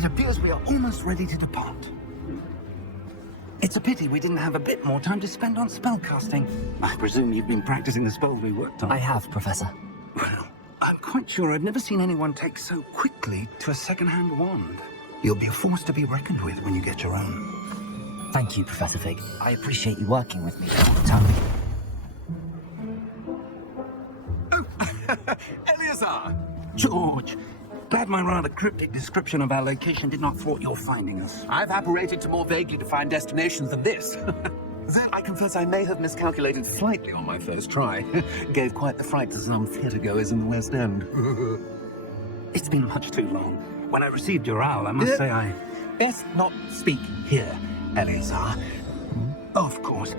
It appears we are almost ready to depart. It's a pity we didn't have a bit more time to spend on spellcasting. I presume you've been practicing the spells we worked on. I have, Professor. Well, I'm quite sure I've never seen anyone take so quickly to a second-hand wand. You'll be a force to be reckoned with when you get your own. Thank you, Professor Fig. I appreciate you working with me all the time. Oh, Eleazar! George! Glad my rather cryptic description of our location did not thwart your finding us. I've apparated to more vaguely defined destinations than this. Then I confess I may have miscalculated slightly on my first try. Gave quite the fright to some theatre-goers in the West End. It's been much too long. When I received your owl, I must say I... Best not speak here, Eleazar. Of course.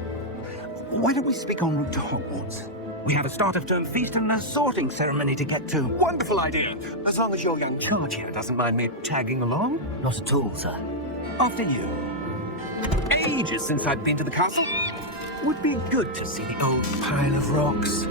Why don't we speak en route to Hogwarts? We have a start-of-term feast and a sorting ceremony to get to. Wonderful idea! As long as your young charge here doesn't mind me tagging along. Not at all, sir. After you. Ages since I've been to the castle. Would be good to see the old pile of rocks.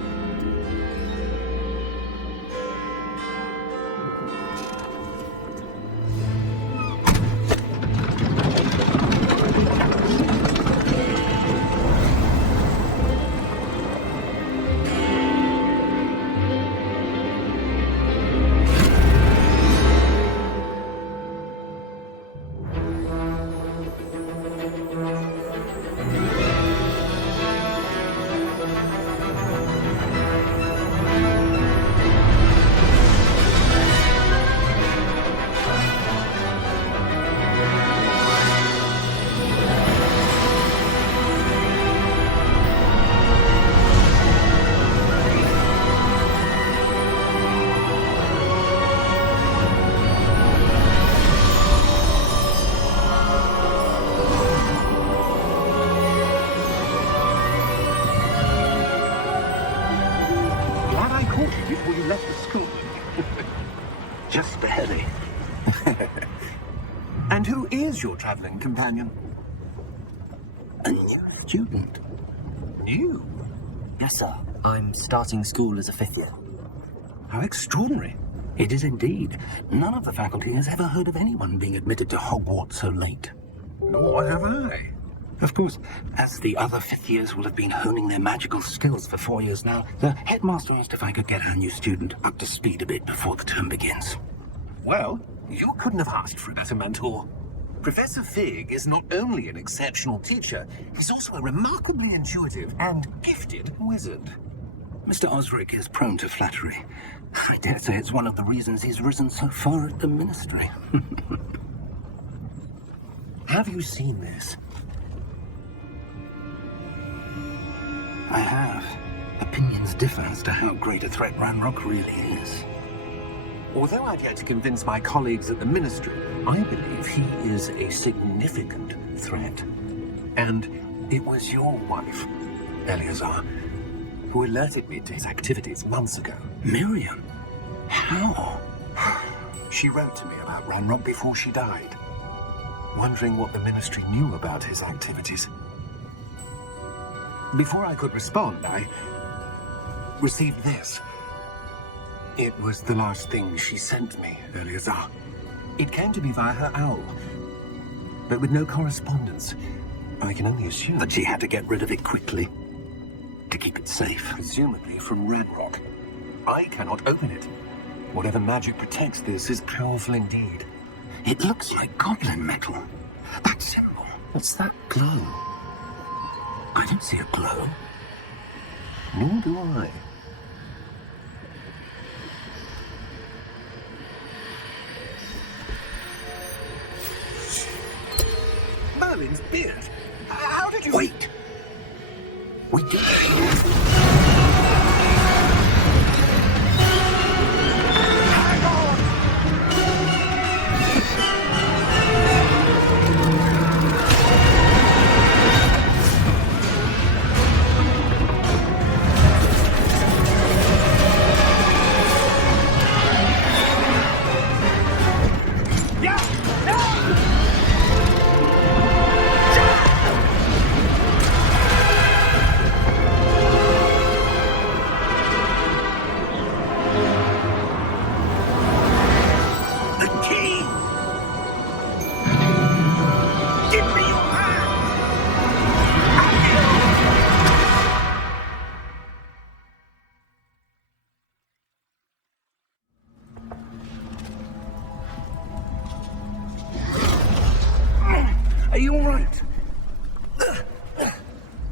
Before you left the school. Just barely. And who is your traveling companion? A new student. You? Yes, sir. I'm starting school as a 5th year. How extraordinary. It is indeed. None of the faculty has ever heard of anyone being admitted to Hogwarts so late. Nor have I. Of course, as the other 5th years will have been honing their magical skills for 4 years now, the headmaster asked if I could get our new student up to speed a bit before the term begins. Well, you couldn't have asked for a better mentor. Professor Fig is not only an exceptional teacher, he's also a remarkably intuitive and gifted wizard. Mr. Osric is prone to flattery. I dare say it's one of the reasons he's risen so far at the ministry. Have you seen this? I have. Opinions differ as to how great a threat Ranrock really is. Although I've yet to convince my colleagues at the Ministry, I believe he is a significant threat. And it was your wife, Eleazar, who alerted me to his activities months ago. Miriam? How? She wrote to me about Ranrock before she died, wondering what the Ministry knew about his activities. Before I could respond, I received this. It was the last thing she sent me, Eleazar. It came to me via her owl, but with no correspondence. I can only assume That she had to get rid of it quickly to keep it safe. presumably from Ranrock. I cannot open it. Whatever magic protects this is powerful indeed. It looks like goblin metal. That symbol. What's that glow? I don't see a glow. Nor do I. Merlin's beard? How did you... Wait! We do. Hang on! Yeah! No!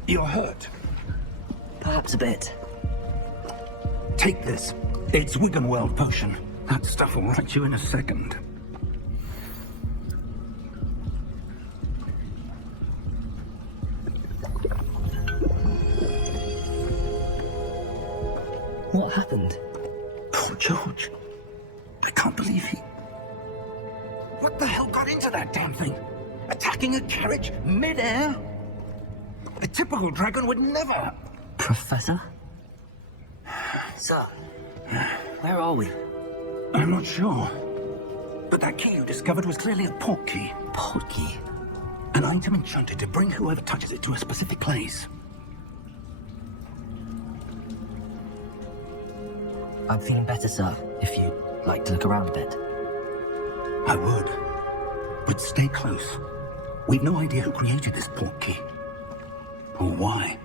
You're hurt. Perhaps a bit. Take this. It's Wiggenweld potion. That stuff will right you in a second. What happened? Poor George. I can't believe he... What the hell got into that damn thing? Attacking a carriage mid-air? A typical dragon would never... Professor? Sir, where are we? I'm not sure. But that key you discovered was clearly a port key. Port key? An item enchanted to bring whoever touches it to a specific place. I'm feeling better, sir, if you'd like to look around a bit. I would. But stay close. We've no idea who created this port key. Or why.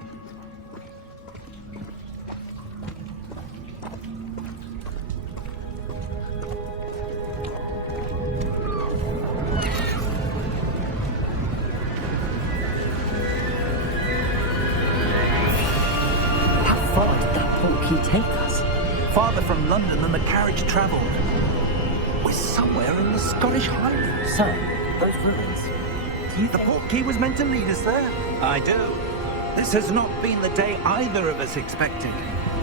How far did that port key take us? Farther from London than the carriage travelled. We're somewhere in the Scottish Highlands. Sir, those ruins. Do you The think... port key was meant to lead us there. I do. This has not been the day either of us expected.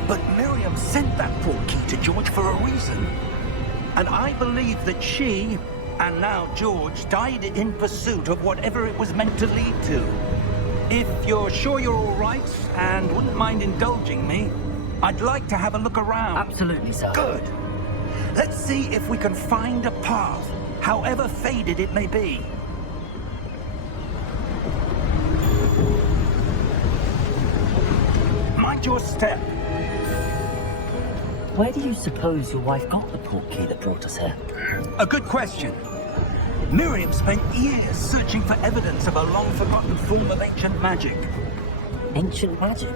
But Miriam sent that port key to George for a reason. And I believe that she, and now George, died in pursuit of whatever it was meant to lead to. If you're sure you're all right and wouldn't mind indulging me, I'd like to have a look around. Absolutely, sir. Good. Let's see if we can find a path, however faded it may be. Mind your step. Where do you suppose your wife got the port key that brought us here? A good question. Miriam spent years searching for evidence of a long-forgotten form of ancient magic. Ancient magic?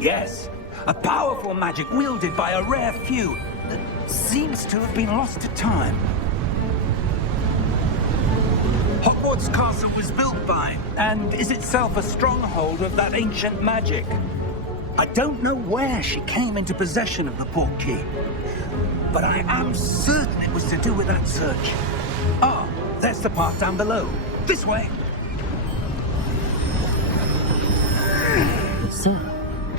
Yes, a powerful magic wielded by a rare few that seems to have been lost to time. Hogwarts Castle was built by, and is itself a stronghold of that ancient magic. I don't know where she came into possession of the port key, but I am certain it was to do with that search. Ah, there's the path down below. This way. Sir,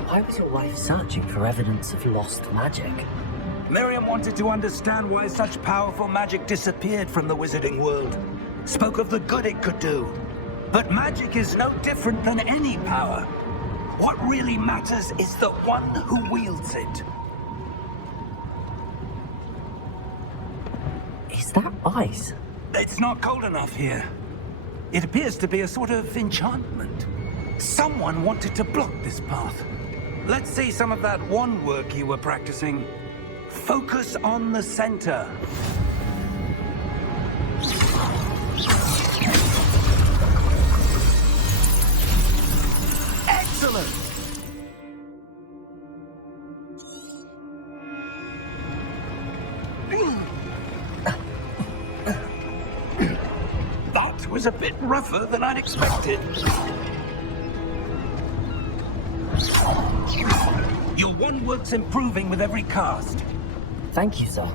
why was your wife searching for evidence of lost magic? Miriam wanted to understand why such powerful magic disappeared from the wizarding world. Spoke of the good it could do. But magic is no different than any power. What really matters is the one who wields it. Is that ice? It's not cold enough here. It appears to be a sort of enchantment. Someone wanted to block this path. Let's see some of that wand work you were practicing. Focus on the center. Excellent! That was a bit rougher than I'd expected. Your wand work's improving with every cast. Thank you, sir.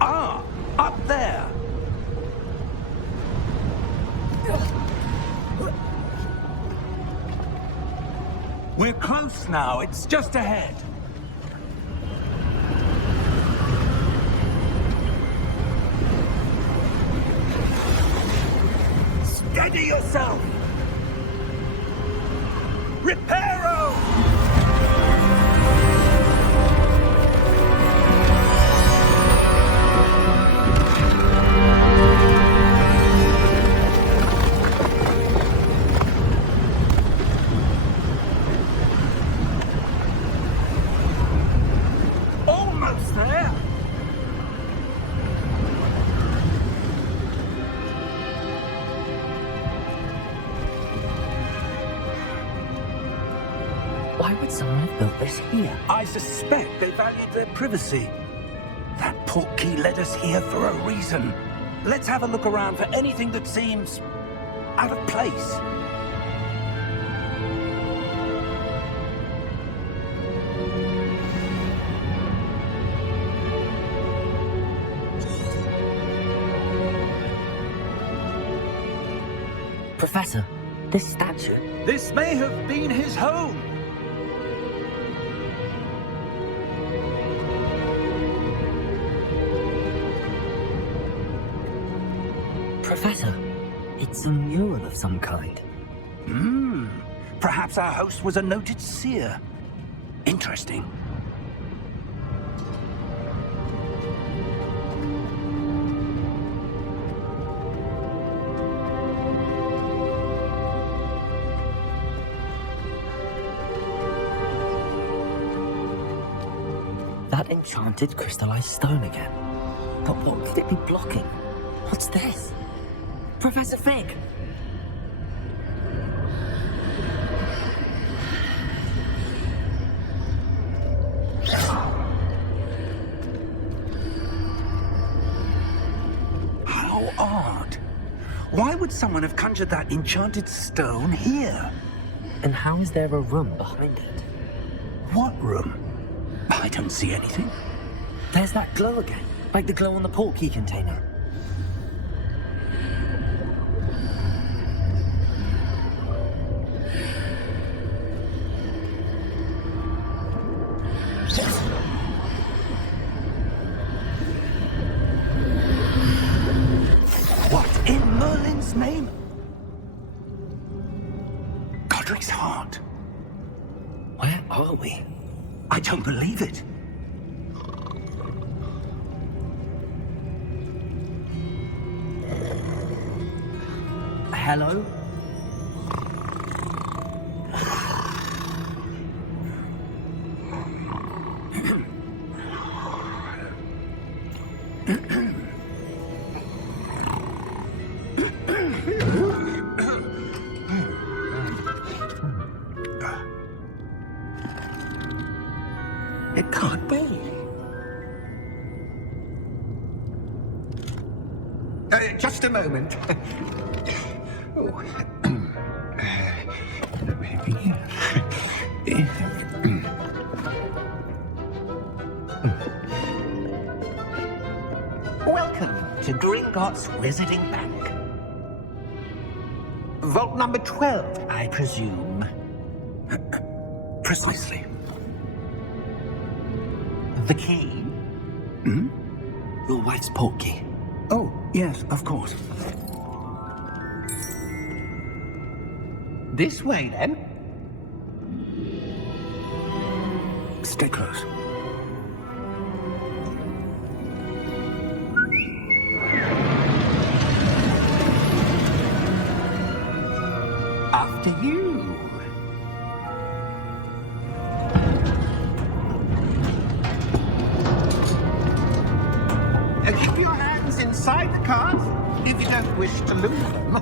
Ah, up there. We're close now. It's just ahead. Steady yourself. Reparo! Almost there. Why would someone have built this here? I suspect they valued their privacy. That portkey led us here for a reason. Let's have a look around for anything that seems out of place. Professor, this statue. This may have been his home. Professor, it's a mural of some kind. Perhaps our host was a noted seer. Interesting. That enchanted crystallized stone again. But what could it be blocking? What's this? Professor Fig! How odd. Why would someone have conjured that enchanted stone here? And how is there a room behind it? What room? I don't see anything. There's that glow again, like the glow on the portkey container. What in Merlin's name? Godric's heart. Where are we? I don't believe it. Hello? It can't be. Just a moment. Oh. Maybe. Welcome to Gringotts Wizarding Bank. Vault number 12, I presume. Precisely. The key? Your wife's portkey. Oh, yes, of course. This way, then. Stay close. After you. Keep your hands inside the cart if you don't wish to lose them.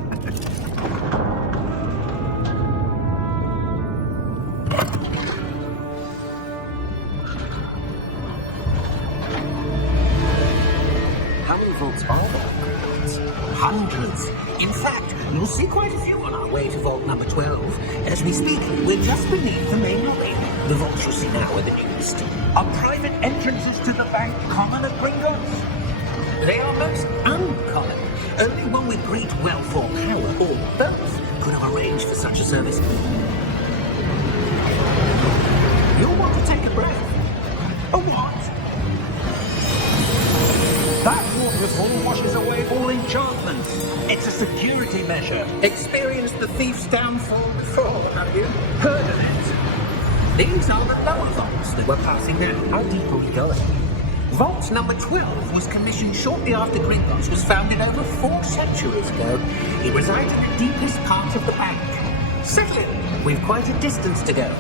How many vaults are there? Hundreds. In fact, you'll see quite a few on our way to vault number 12. As we speak, we're just beneath the main lobby. The vaults you'll see now are the newest. Are private entrances to the bank common at Gringotts? They are most uncommon. Only one with great wealth or power, or both, could have arranged for such a service. You'll want to take a breath. A what? That waterfall washes away all enchantments. It's a security measure. Experienced the thief's downfall before, have you? Heard of it? These are the lower vaults that we're passing now. How deep are we going? Vault number 12 was commissioned shortly after Gringotts was founded over 4 centuries ago. It resides in the deepest part of the bank. Settle in. We've quite a distance to go.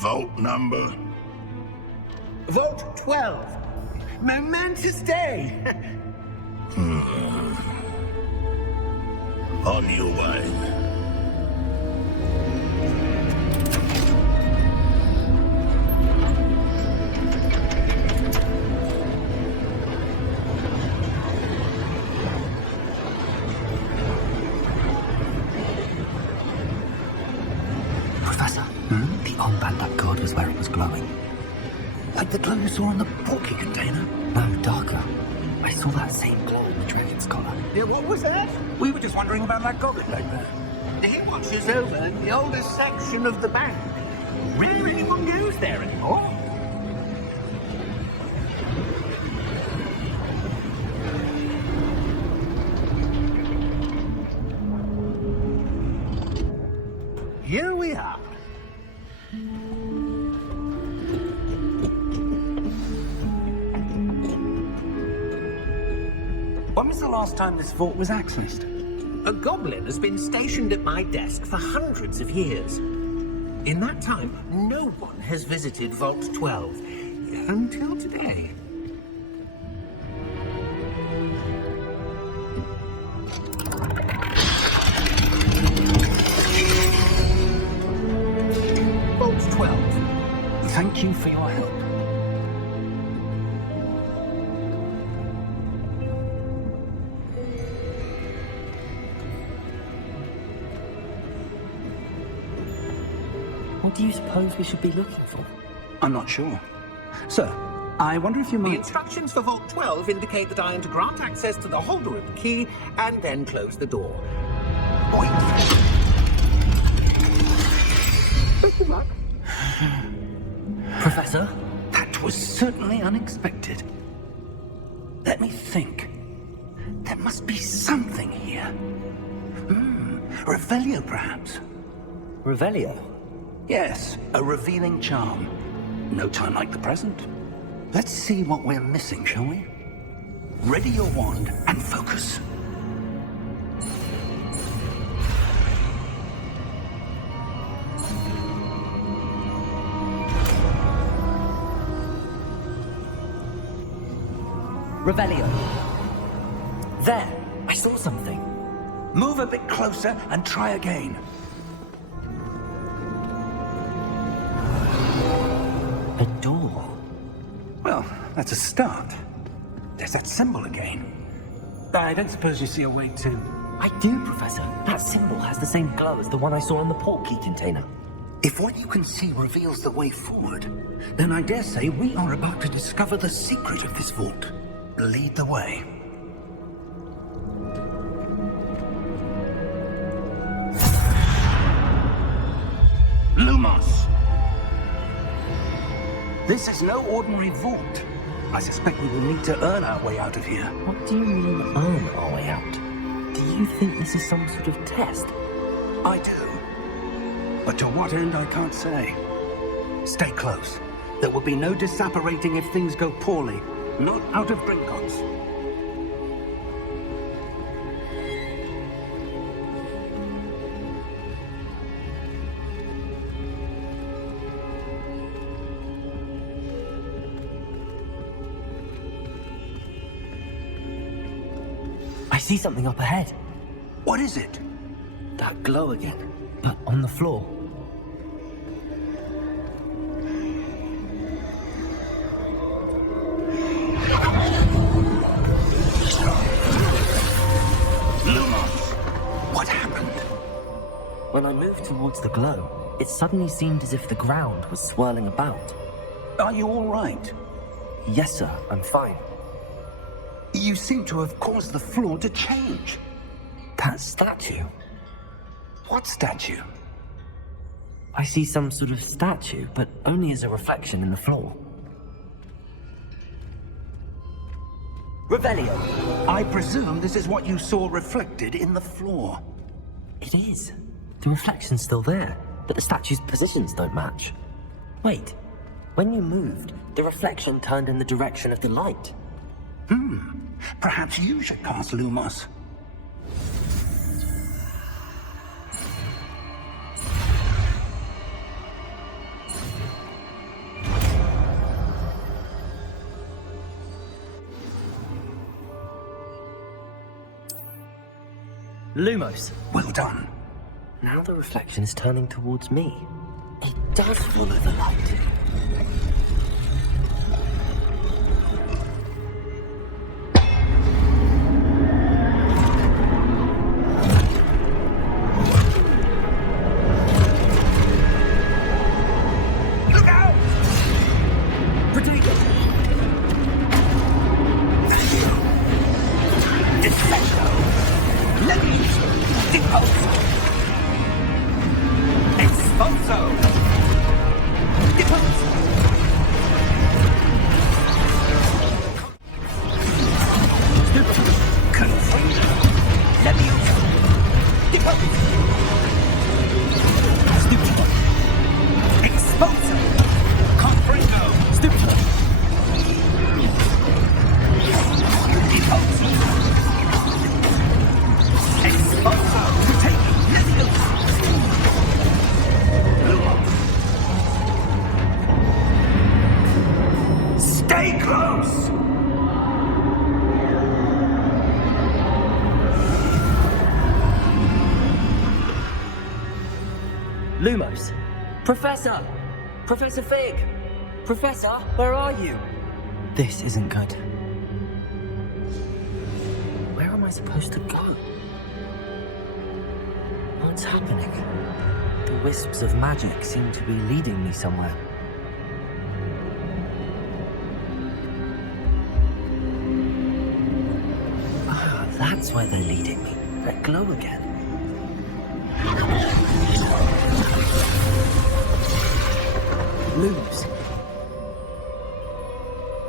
Vault number? Vault 12. Momentous day. On your way. Professor, the armband that god was wearing was glowing. Like the glow you saw in the porky container? No, darker. I saw that same glow in the dragon's collar. Yeah, what was that? We were just wondering about that goblet back there. He watches over the oldest section of the bank. Rare anyone goes there anymore. Here we are. When was the last time this vault was accessed? A goblin has been stationed at my desk for hundreds of years. In that time, no one has visited Vault 12 until today. Vault 12. Thank you for your help. What do you suppose we should be looking for? I'm not sure. Sir, I wonder if you The might... instructions for Vault 12 indicate that I am to grant access to the holder of the key and then close the door. Wait. Professor? That was certainly unexpected. Let me think. There must be something here. Revelio, perhaps? Revelio? Yes, a revealing charm. No time like the present. Let's see what we're missing, shall we? Ready your wand and focus. Revelio. There! I saw something. Move a bit closer and try again. A door. Well, that's a start. There's that symbol again. I don't suppose you see a way to... I do, Professor. That symbol has the same glow as the one I saw in the port key container. If what you can see reveals the way forward, then I dare say we are about to discover the secret of this vault. Lead the way. Lumos! This is no ordinary vault. I suspect we will need to earn our way out of here. What do you mean, earn our way out? Do you think this is some sort of test? I do. But to what end, I can't say. Stay close. There will be no disapparating if things go poorly. Not out of Gringotts. I see something up ahead. What is it? That glow again, but on the floor. Lumos! What happened? When I moved towards the glow, it suddenly seemed as if the ground was swirling about. Are you all right? Yes, sir, I'm fine. You seem to have caused the floor to change. That statue. What statue? I see some sort of statue, but only as a reflection in the floor. Revelio! I presume this is what you saw reflected in the floor. It is. The reflection's still there, but the statue's positions don't match. Wait, when you moved, the reflection turned in the direction of the light. Perhaps you should cast Lumos. Lumos. Well done. Now the reflection is turning towards me. It does follow the light. Look out! Potato! Defendo! Levies! Deposo! Expulso! Deposo! Confringo! Levioso! Deposo! Stupido! Expulso! Confringo! Stupido! Deposo! Expulso! Potato! Levioso! Stay close! Lumos. Professor! Professor Fig! Professor, where are you? This isn't good. Where am I supposed to go? What's happening? The wisps of magic seem to be leading me somewhere. Ah, that's why they're leading me. That glow again. Lumos.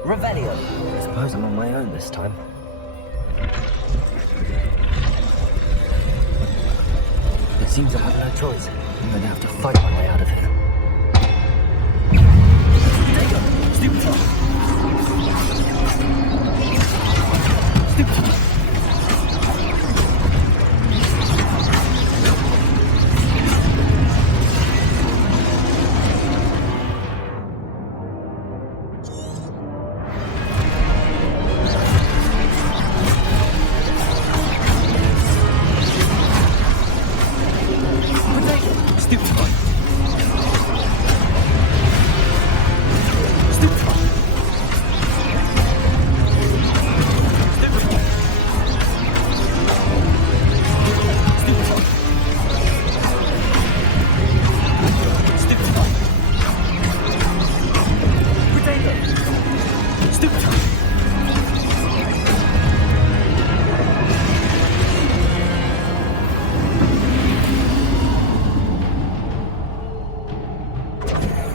Revelio. I suppose I'm on my own this time. It seems I have no choice. I'm going to have to fight my way out of here. Stupid. Stupid.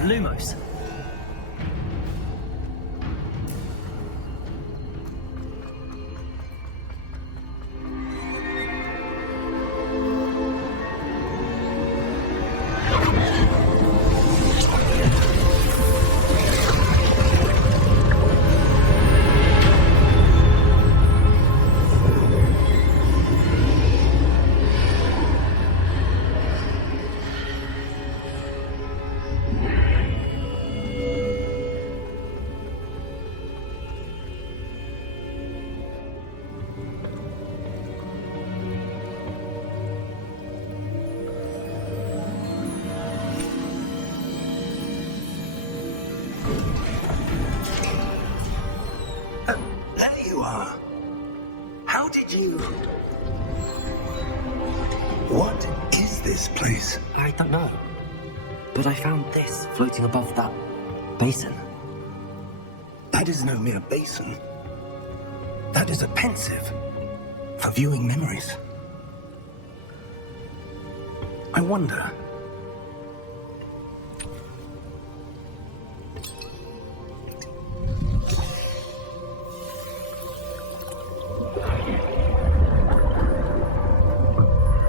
Lumos. There you are. How did you... What is this place? I don't know. But I found this floating above that basin. That is no mere basin. That is a pensive for viewing memories. I wonder...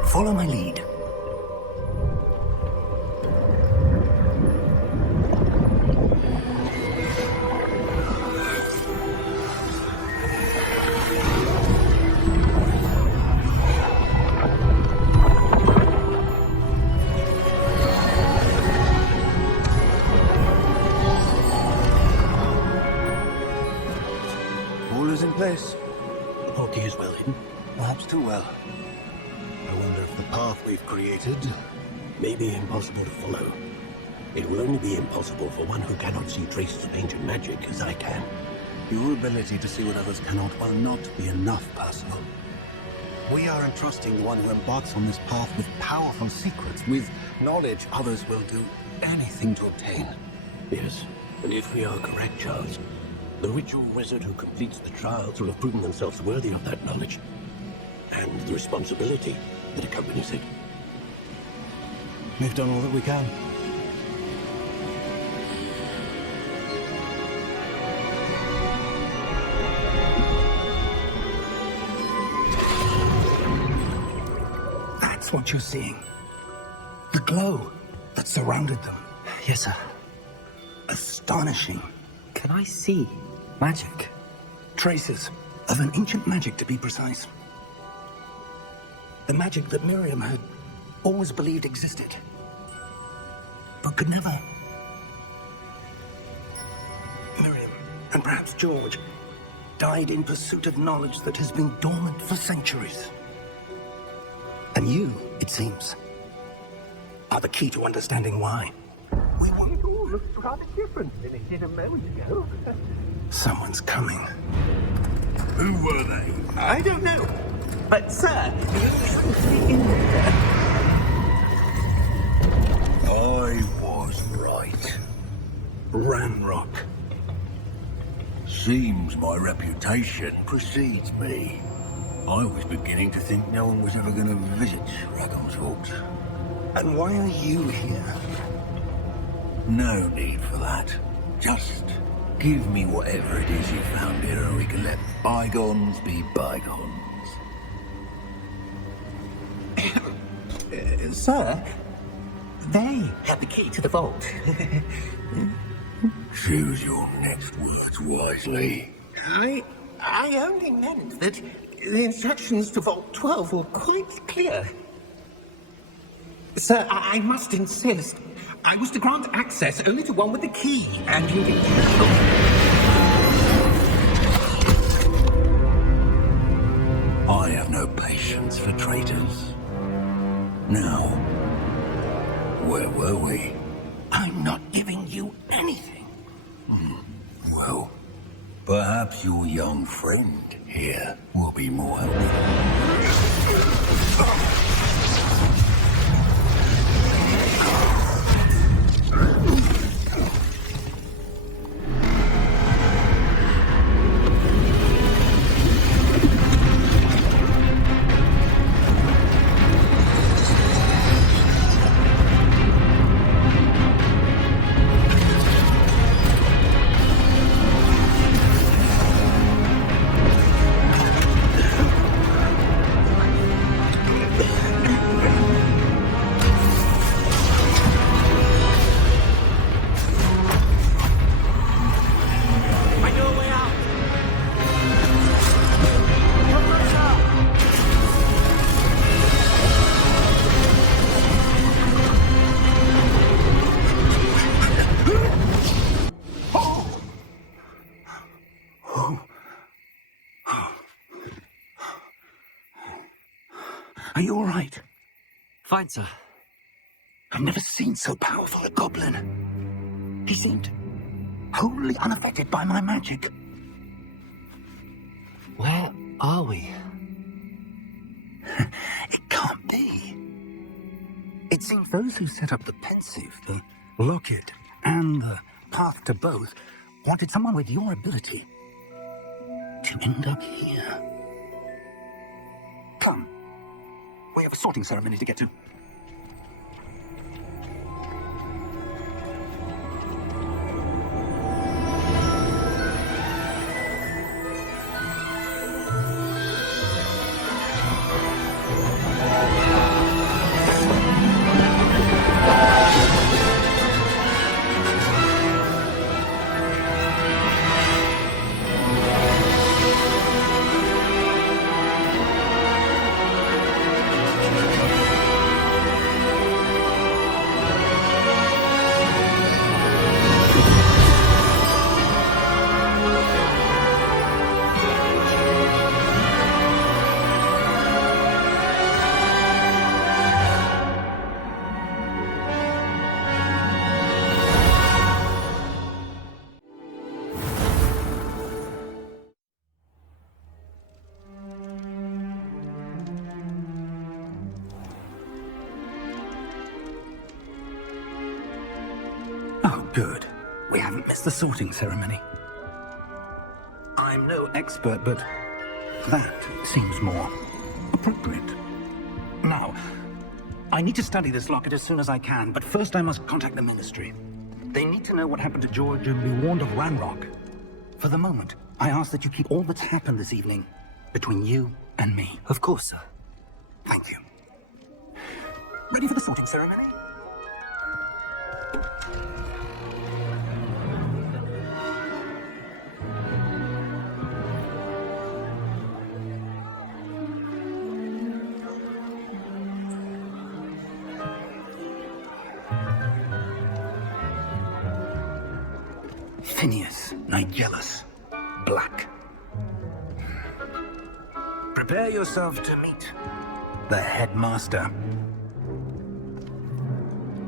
Follow my lead. All is in place. The portkey is well hidden. Perhaps too well. path we've created may be impossible to follow. It will only be impossible for one who cannot see traces of ancient magic as I can. Your ability to see what others cannot will not be enough, Percival. We are entrusting the one who embarks on this path with powerful secrets, with knowledge others will do anything to obtain. Yes, and if we are correct, Charles, the ritual wizard who completes the trials will have proven themselves worthy of that knowledge, and the responsibility that accompanies it. We've done all that we can. That's what you're seeing. The glow that surrounded them. Yes, sir. Astonishing. Can I see magic? Traces of an ancient magic, to be precise. The magic that Miriam had always believed existed, but could never. Miriam, and perhaps George, died in pursuit of knowledge that has been dormant for centuries. And you, it seems, are the key to understanding why. We all looked rather different than it did a moment ago. Someone's coming. Who were they? I don't know. But, sir, you in there. I was right. Ramrock. Seems my reputation precedes me. I was beginning to think no one was ever going to visit Raggles. And why are you here? No need for that. Just give me whatever it is you found here, and we can let bygones be bygones. Sir, they have the key to the vault. Choose your next words wisely. I only meant that the instructions to Vault 12 were quite clear. Sir, I must insist. I was to grant access only to one with the key, and you didn't. I have no patience for traitors. Now, where were we? I'm not giving you anything. Well, perhaps your young friend here will be more helpful. Are you all right? Fine, sir. I've never seen so powerful a goblin. He seemed wholly unaffected by my magic. Where are we? It can't be. It seems those who set up the pensive, the Locket, and the path to both wanted someone with your ability to end up here. Come. We have a sorting ceremony to get to. Good. We haven't missed the sorting ceremony. I'm no expert, but that seems more appropriate. Now, I need to study this locket as soon as I can, but first I must contact the Ministry. They need to know what happened to George and be warned of Ranrock. For the moment, I ask that you keep all that's happened this evening between you and me. Of course, sir. Thank you. Ready for the sorting ceremony? Phineas, Nigellus, Black. Prepare yourself to meet the headmaster.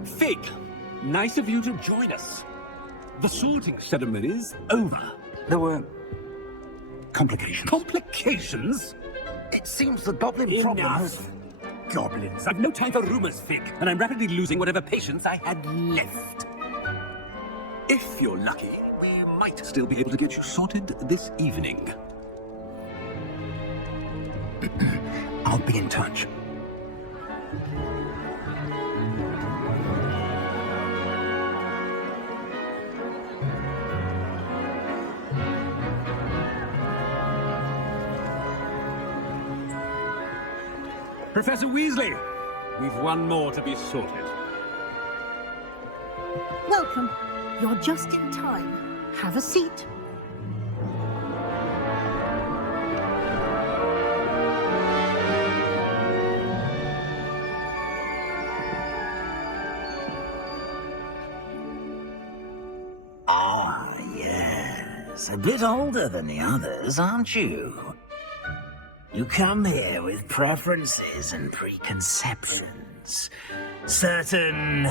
Fig, nice of you to join us. The sorting ceremony's over. There were complications. Complications? It seems the goblin problem has... Enough! Goblins. I've no time for rumors, Fig, and I'm rapidly losing whatever patience I had left. If you're lucky, we might still be able to get you sorted this evening. I'll be in touch. Professor Weasley, we've one more to be sorted. Welcome. You're just in time. Have a seat. Ah, yes. A bit older than the others, aren't you? You come here with preferences and preconceptions. Certain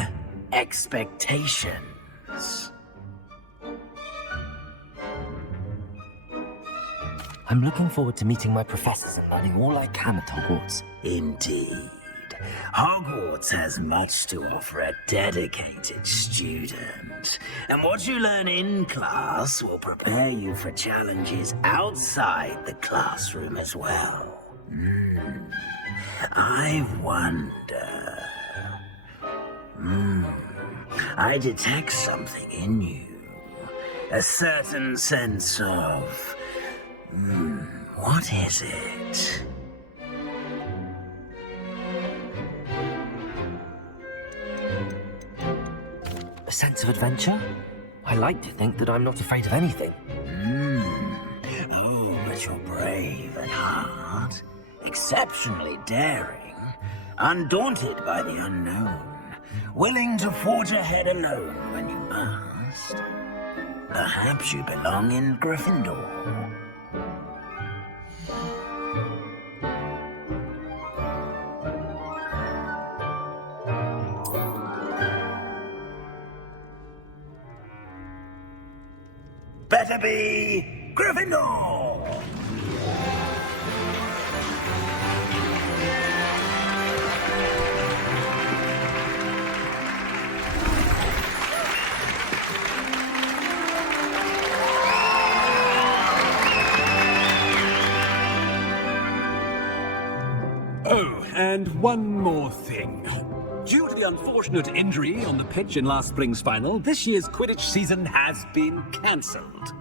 expectations. I'm looking forward to meeting my professors and learning all I can at Hogwarts. Indeed. Hogwarts has much to offer a dedicated student. And what you learn in class will prepare you for challenges outside the classroom as well. I wonder... I detect something in you. A certain sense of... what is it? A sense of adventure? I like to think that I'm not afraid of anything. Oh, but you're brave at heart. Exceptionally daring. Undaunted by the unknown. Willing to forge ahead alone when you must. Perhaps you belong in Gryffindor. Better be Gryffindor! Oh, and one more thing. Due to the unfortunate injury on the pitch in last spring's final, this year's Quidditch season has been cancelled.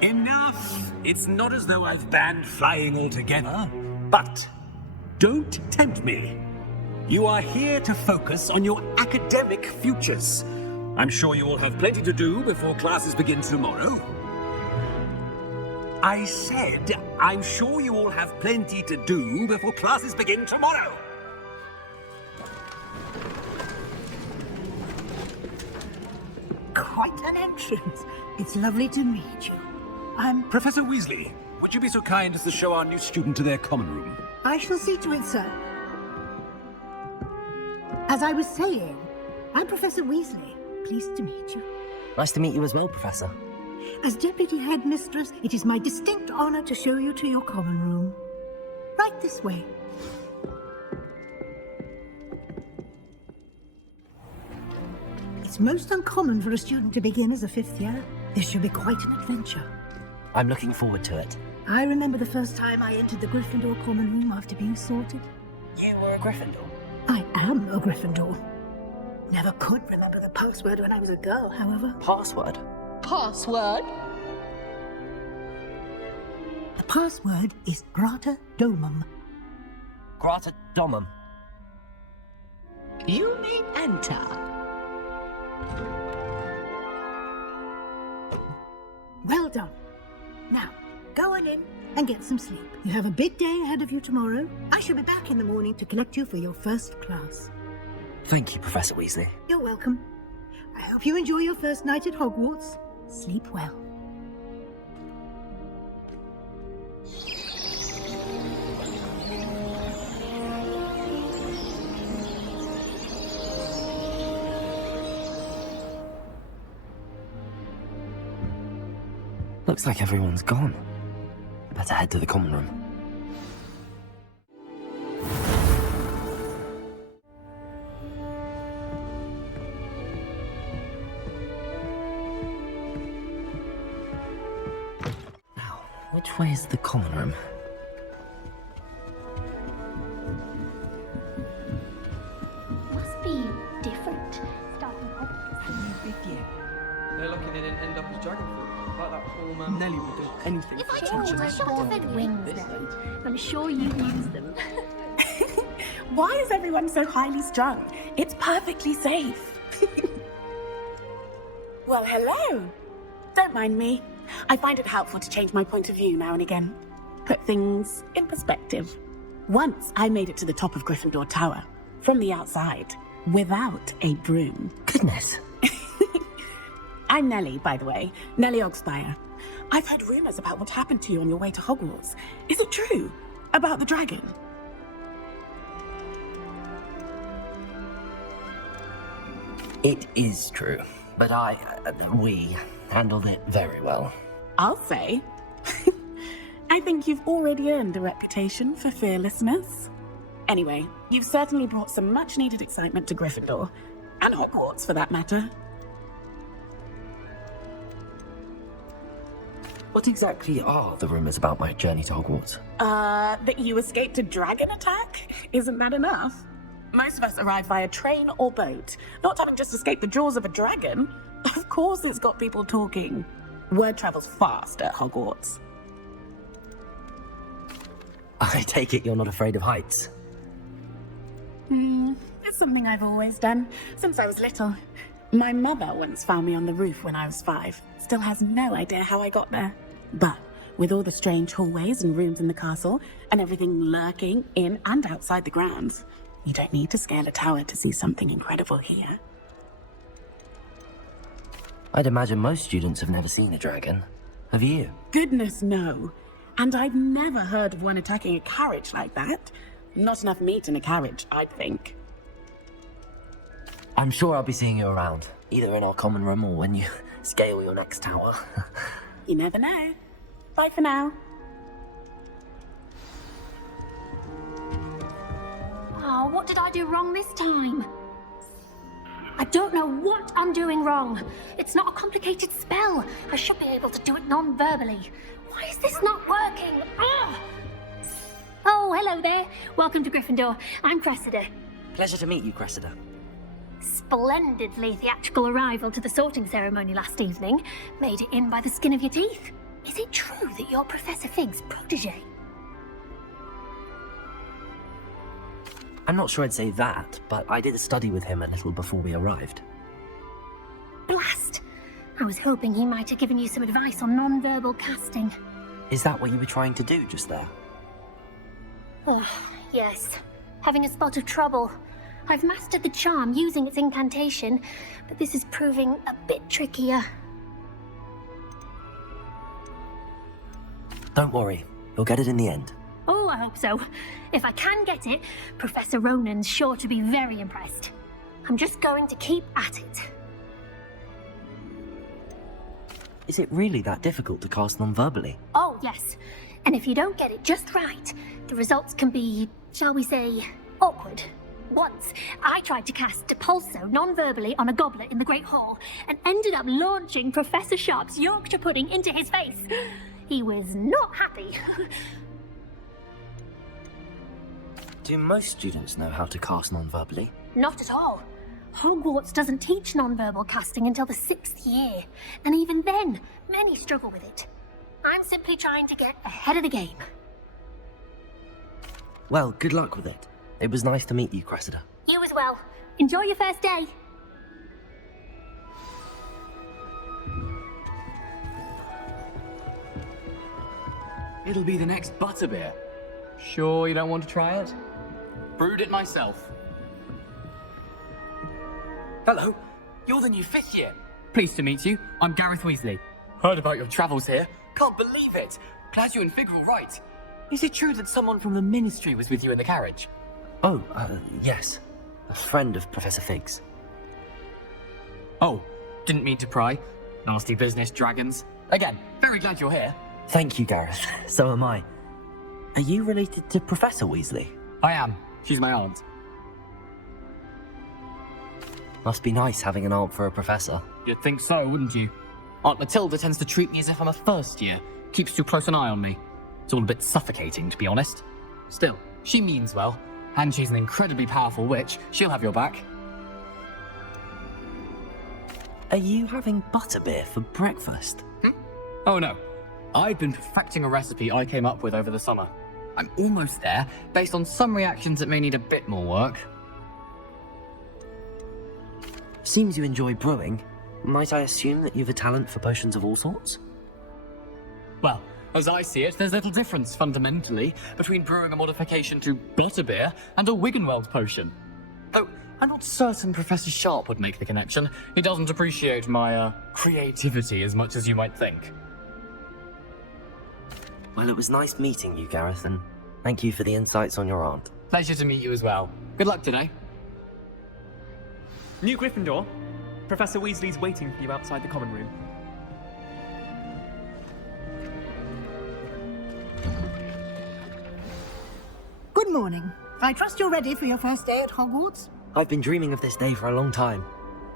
Enough! It's not as though I've banned flying altogether, but don't tempt me. You are here to focus on your academic futures. I'm sure you all have plenty to do before classes begin tomorrow. I said, I'm sure you all have plenty to do before classes begin tomorrow. Quite an entrance. It's lovely to meet you. I'm... Professor Weasley, would you be so kind as to show our new student to their common room? I shall see to it, sir. As I was saying, I'm Professor Weasley. Pleased to meet you. Nice to meet you as well, Professor. As Deputy Headmistress, it is my distinct honor to show you to your common room. Right this way. It's most uncommon for a student to begin as a 5th year. This should be quite an adventure. I'm looking forward to it. I remember the first time I entered the Gryffindor common room after being sorted. You were a Gryffindor? I am a Gryffindor. Never could remember the password when I was a girl, however. Password? Password? The password is Grata Domum. Grata Domum. You may enter. Well done. Now, go on in and get some sleep. You have a big day ahead of you tomorrow. I shall be back in the morning to collect you for your first class. Thank you, Professor Weasley. You're welcome. I hope you enjoy your first night at Hogwarts. Sleep well. Looks like everyone's gone. Better head to the common room. Now, which way is the common room? Must be different. Starting off. Big year. They're lucky they didn't end up as dragon fruit. Like that poor man. Nelly would do anything. If I told you a shot of wings, though, I'm sure you'd use them. Why is everyone so highly strung? It's perfectly safe. Well, hello. Don't mind me. I find it helpful to change my point of view now and again. Put things in perspective. Once I made it to the top of Gryffindor Tower, from the outside, without a broom. Goodness. I'm Nellie, by the way. Nellie Ogspire. I've heard rumors about what happened to you on your way to Hogwarts. Is it true? About the dragon? It is true, but we handled it very well. I'll say. I think you've already earned a reputation for fearlessness. Anyway, you've certainly brought some much-needed excitement to Gryffindor. And Hogwarts, for that matter. What exactly are the rumors about my journey to Hogwarts? That you escaped a dragon attack? Isn't that enough? Most of us arrive via train or boat, not having just escaped the jaws of a dragon. Of course it's got people talking. Word travels fast at Hogwarts. I take it you're not afraid of heights? It's something I've always done, since I was little. My mother once found me on the roof when I was 5. Still has no idea how I got there. But with all the strange hallways and rooms in the castle, and everything lurking in and outside the grounds, you don't need to scale a tower to see something incredible here. I'd imagine most students have never seen a dragon. Have you? Goodness, no. And I've never heard of one attacking a carriage like that. Not enough meat in a carriage, I'd think. I'm sure I'll be seeing you around, either in our common room or when you scale your next tower. You never know. Bye for now. Oh, what did I do wrong this time? I don't know what I'm doing wrong. It's not a complicated spell. I should be able to do it non-verbally. Why is this not working? Ugh! Oh, hello there. Welcome to Gryffindor. I'm Cressida. Pleasure to meet you, Cressida. Splendidly theatrical arrival to the sorting ceremony last evening. Made it in by the skin of your teeth. Is it true that you're Professor Fig's protege? I'm not sure I'd say that, but I did study with him a little before we arrived. Blast! I was hoping he might have given you some advice on non-verbal casting. Is that what you were trying to do just there? Oh, yes. Having a spot of trouble. I've mastered the charm using its incantation, but this is proving a bit trickier. Don't worry, you'll get it in the end. Oh, I hope so. If I can get it, Professor Ronen's sure to be very impressed. I'm just going to keep at it. Is it really that difficult to cast non-verbally? Oh, yes. And if you don't get it just right, the results can be, shall we say, awkward. Once, I tried to cast Depulso non-verbally on a goblet in the Great Hall and ended up launching Professor Sharp's Yorkshire pudding into his face. He was not happy. Do most students know how to cast non-verbally? Not at all. Hogwarts doesn't teach non-verbal casting until the 6th year, and even then, many struggle with it. I'm simply trying to get ahead of the game. Well, good luck with it. It was nice to meet you, Cressida. You as well. Enjoy your first day. It'll be the next butterbeer. Sure you don't want to try it? Brewed it myself. Hello, you're the new 5th year. Pleased to meet you. I'm Gareth Weasley. Heard about your travels here. Can't believe it. Glad you and Fig are all right. Is it true that someone from the Ministry was with you in the carriage? Oh, yes. A friend of Professor Fig's. Oh, didn't mean to pry. Nasty business, dragons. Again, very glad you're here. Thank you, Gareth. So am I. Are you related to Professor Weasley? I am. She's my aunt. Must be nice having an aunt for a professor. You'd think so, wouldn't you? Aunt Matilda tends to treat me as if I'm a first year. Keeps too close an eye on me. It's all a bit suffocating, to be honest. Still, she means well. And she's an incredibly powerful witch. She'll have your back. Are you having butterbeer for breakfast? Oh no. I've been perfecting a recipe I came up with over the summer. I'm almost there, based on some reactions that may need a bit more work. Seems you enjoy brewing. Might I assume that you've a talent for potions of all sorts? Well, as I see it, there's little difference, fundamentally, between brewing a modification to butterbeer and a Wiggenweld potion. Though, I'm not certain Professor Sharp would make the connection. He doesn't appreciate my, creativity as much as you might think. Well, it was nice meeting you, Gareth, and thank you for the insights on your aunt. Pleasure to meet you as well. Good luck today. New Gryffindor. Professor Weasley's waiting for you outside the common room. Good morning. I trust you're ready for your first day at Hogwarts? I've been dreaming of this day for a long time.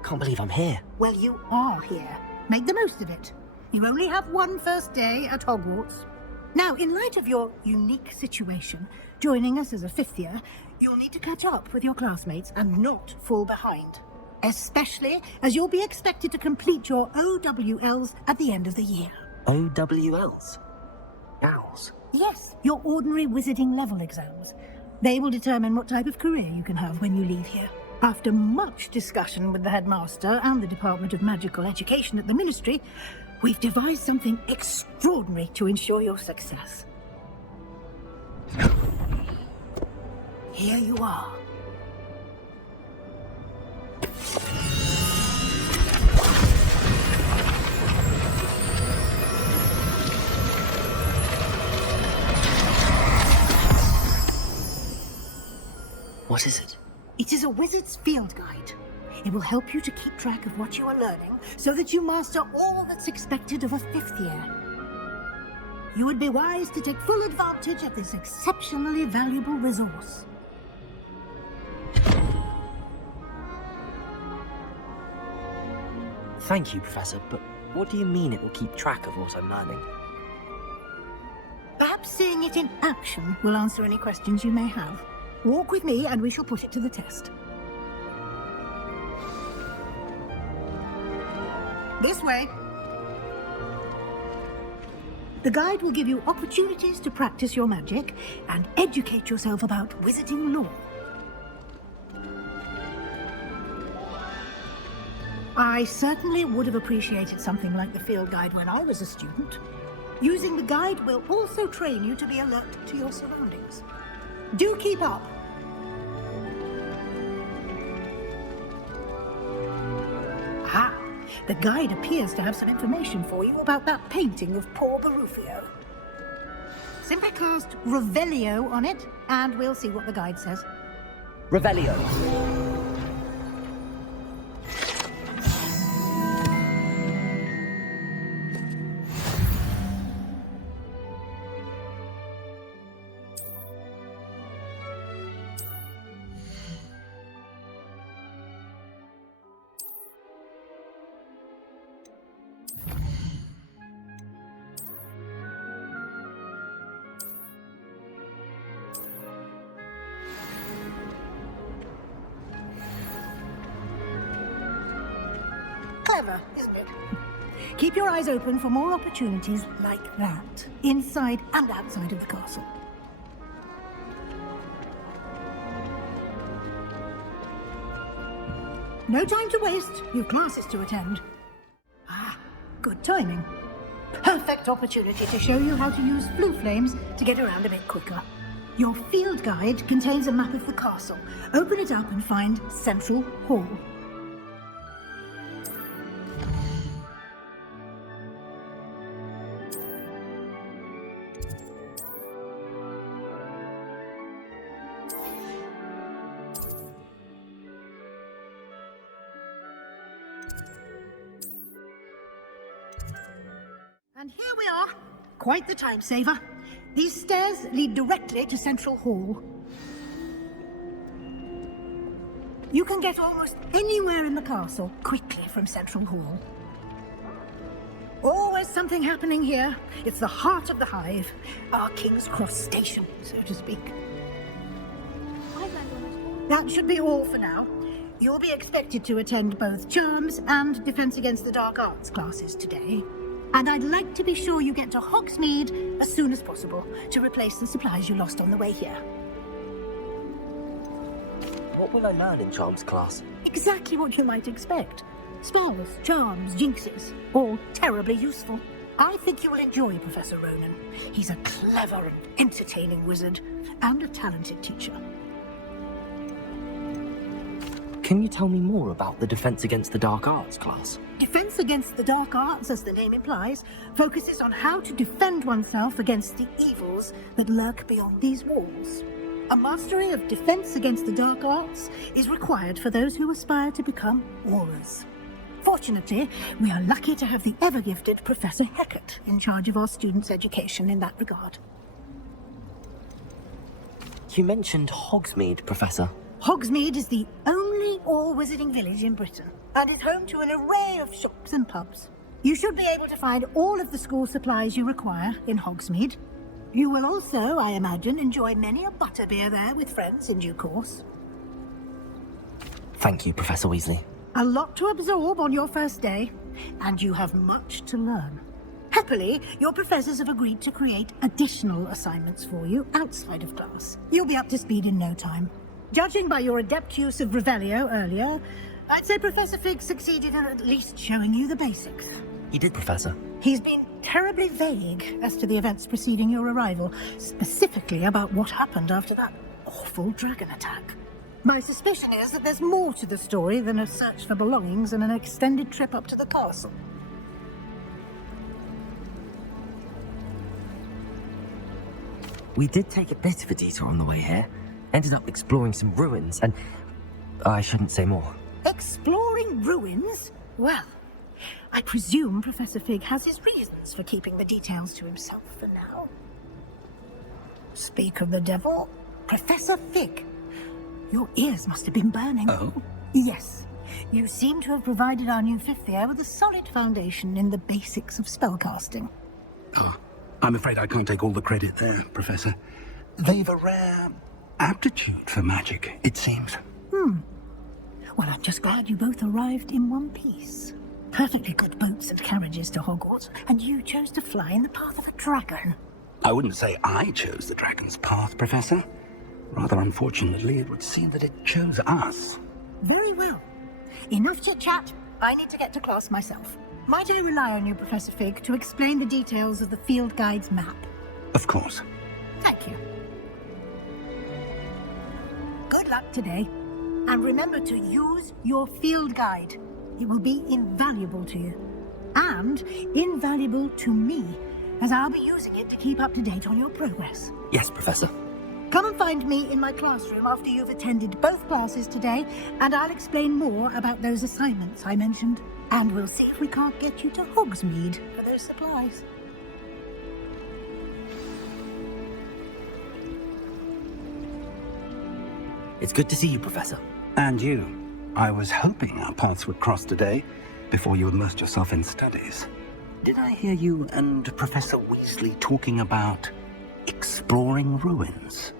Can't believe I'm here. Well, you are here. Make the most of it. You only have one first day at Hogwarts. Now, in light of your unique situation, joining us as a 5th year, you'll need to catch up with your classmates and not fall behind. Especially as you'll be expected to complete your OWLs at the end of the year. OWLs? Owls? Yes, your ordinary wizarding level exams. They will determine what type of career you can have when you leave here. After much discussion with the headmaster and the Department of Magical Education at the Ministry, we've devised something extraordinary to ensure your success. Here you are. What is it? It is a wizard's field guide. It will help you to keep track of what you are learning so that you master all that's expected of a 5th year. You would be wise to take full advantage of this exceptionally valuable resource. Thank you, Professor, but what do you mean it will keep track of what I'm learning? Perhaps seeing it in action will answer any questions you may have. Walk with me and we shall put it to the test. This way. The guide will give you opportunities to practice your magic and educate yourself about wizarding lore. I certainly would have appreciated something like the field guide when I was a student. Using the guide will also train you to be alert to your surroundings. Do keep up. Ah, the guide appears to have some information for you about that painting of poor Barufio. Simply cast Revelio on it, and we'll see what the guide says. Revelio. Clever, isn't it? Keep your eyes open for more opportunities like that, inside and outside of the castle. No time to waste. You've classes to attend. Ah, good timing. Perfect opportunity to show you how to use blue flames to get around a bit quicker. Your field guide contains a map of the castle. Open it up and find Central Hall. And here we are. Quite the time saver. These stairs lead directly to Central Hall. You can get almost anywhere in the castle quickly from Central Hall. Always something happening here. It's the heart of the hive, our King's Cross station, so to speak. That should be all for now. You'll be expected to attend both Charms and Defense Against the Dark Arts classes today. And I'd like to be sure you get to Hogsmeade as soon as possible to replace the supplies you lost on the way here. What will I learn in Charms class? Exactly what you might expect. Spells, charms, jinxes, all terribly useful. I think you will enjoy Professor Ronen. He's a clever and entertaining wizard, and a talented teacher. Can you tell me more about the Defense Against the Dark Arts class? Defense Against the Dark Arts, as the name implies, focuses on how to defend oneself against the evils that lurk beyond these walls. A mastery of Defense Against the Dark Arts is required for those who aspire to become Aurors. Fortunately, we are lucky to have the ever-gifted Professor Hecat in charge of our students' education in that regard. You mentioned Hogsmeade, Professor. Hogsmeade is the only all-wizarding village in Britain, and is home to an array of shops and pubs. You should be able to find all of the school supplies you require in Hogsmeade. You will also, I imagine, enjoy many a butterbeer there with friends in due course. Thank you, Professor Weasley. A lot to absorb on your first day, and you have much to learn. Happily, your professors have agreed to create additional assignments for you outside of class. You'll be up to speed in no time. Judging by your adept use of Revelio earlier, I'd say Professor Fig succeeded in at least showing you the basics. He did, Professor. He's been terribly vague as to the events preceding your arrival, specifically about what happened after that awful dragon attack. My suspicion is that there's more to the story than a search for belongings and an extended trip up to the castle. We did take a bit of a detour on the way here. Ended up exploring some ruins, and I shouldn't say more. Exploring ruins? Well, I presume Professor Fig has his reasons for keeping the details to himself for now. Speak of the devil, Professor Fig. Your ears must have been burning. Oh? Yes. You seem to have provided our new fifth year with a solid foundation in the basics of spellcasting. Oh, I'm afraid I can't take all the credit there, Professor. They've a rare aptitude for magic, it seems. Well, I'm just glad you both arrived in one piece. Perfectly good boats and carriages to Hogwarts, and you chose to fly in the path of a dragon. I wouldn't say I chose the dragon's path, Professor. Rather unfortunately, it would seem that it chose us. Very well. Enough chit-chat. I need to get to class myself. Might I rely on you, Professor Fig, to explain the details of the field guide's map? Of course. Thank you. Good luck today. And remember to use your field guide. It will be invaluable to you. And invaluable to me, as I'll be using it to keep up to date on your progress. Yes, Professor. Come and find me in my classroom after you've attended both classes today, and I'll explain more about those assignments I mentioned. And we'll see if we can't get you to Hogsmeade for those supplies. It's good to see you, Professor. And you. I was hoping our paths would cross today, before you immersed yourself in studies. Did I hear you and Professor Weasley talking about exploring ruins?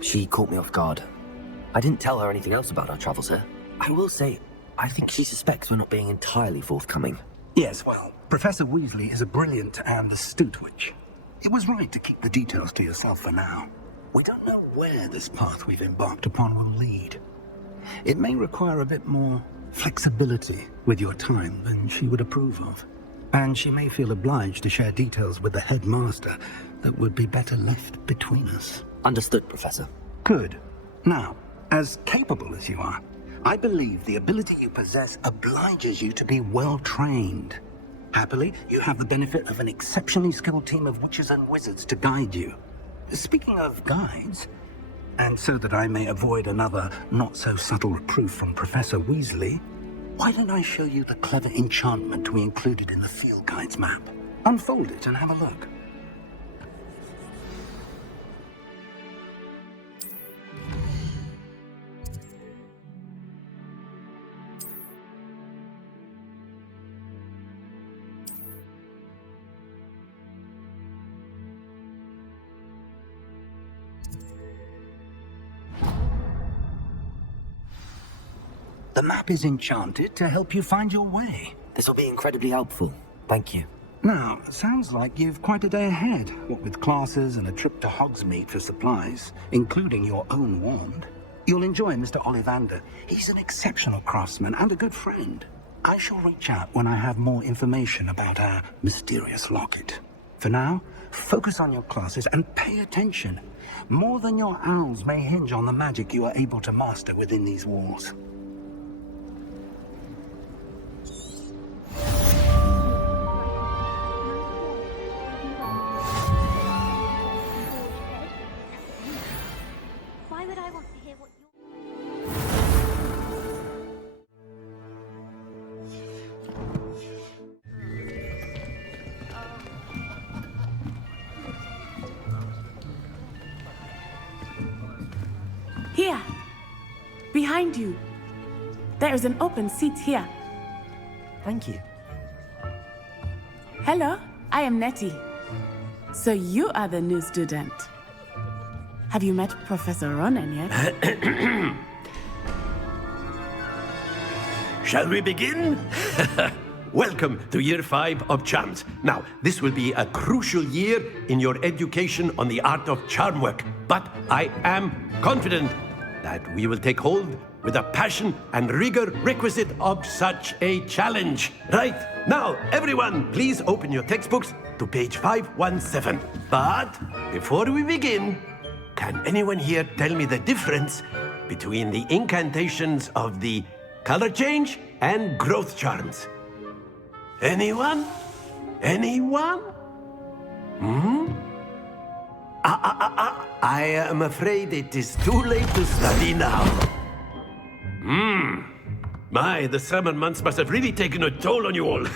She caught me off guard. I didn't tell her anything else about our travels here. I will say, I think she suspects we're not being entirely forthcoming. Yes, well, Professor Weasley is a brilliant and astute witch. It was right to keep the details to yourself for now. We don't know where this path we've embarked upon will lead. It may require a bit more flexibility with your time than she would approve of. And she may feel obliged to share details with the headmaster that would be better left between us. Understood, Professor. Good. Now, as capable as you are, I believe the ability you possess obliges you to be well-trained. Happily, you have the benefit of an exceptionally skilled team of witches and wizards to guide you. Speaking of guides, and so that I may avoid another not-so-subtle reproof from Professor Weasley, why don't I show you the clever enchantment we included in the field guide's map? Unfold it and have a look. The map is enchanted to help you find your way. This will be incredibly helpful. Thank you. Now, sounds like you've quite a day ahead, what with classes and a trip to Hogsmeade for supplies, including your own wand. You'll enjoy Mr. Ollivander. He's an exceptional craftsman and a good friend. I shall reach out when I have more information about our mysterious locket. For now, focus on your classes and pay attention. More than your owls may hinge on the magic you are able to master within these walls. Why would I want to hear what you're... Here! Behind you! There is an open seat here. Thank you. Hello, I am Nettie. So you are the new student. Have you met Professor Ronen yet? Shall we begin? Welcome to Year 5 of Charms. Now, this will be a crucial year in your education on the art of charm work, but I am confident that we will take hold with the passion and rigor requisite of such a challenge. Right, now, everyone, please open your textbooks to page 517. But before we begin, can anyone here tell me the difference between the incantations of the color change and growth charms? Anyone? Anyone? I am afraid it is too late to study now. My, the summer months must have really taken a toll on you all.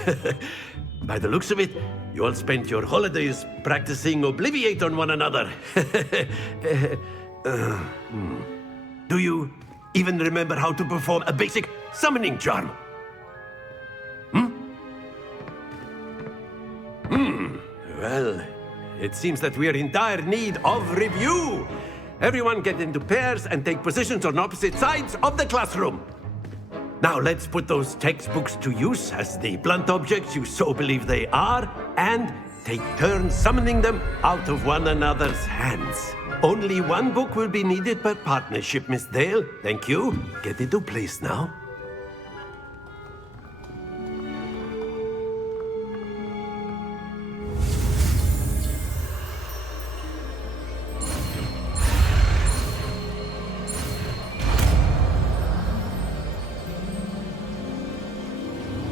By the looks of it, you all spent your holidays practicing Obliviate on one another. Do you even remember how to perform a basic summoning charm? Well, it seems that we are in dire need of review. Everyone get into pairs and take positions on opposite sides of the classroom. Now let's put those textbooks to use as the blunt objects you so believe they are, and take turns summoning them out of one another's hands. Only one book will be needed per partnership, Miss Dale. Thank you. Get into place now.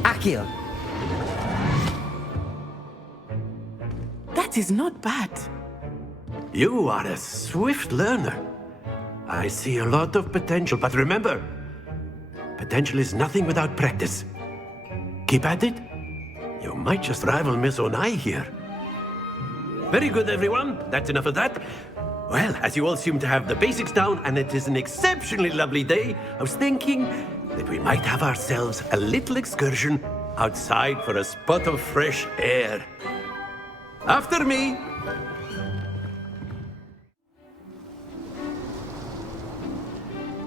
Akio! That is not bad. You are a swift learner. I see a lot of potential, but remember, potential is nothing without practice. Keep at it. You might just rival Miss Onai here. Very good, everyone. That's enough of that. Well, as you all seem to have the basics down, and it is an exceptionally lovely day, I was thinking that we might have ourselves a little excursion outside for a spot of fresh air. After me.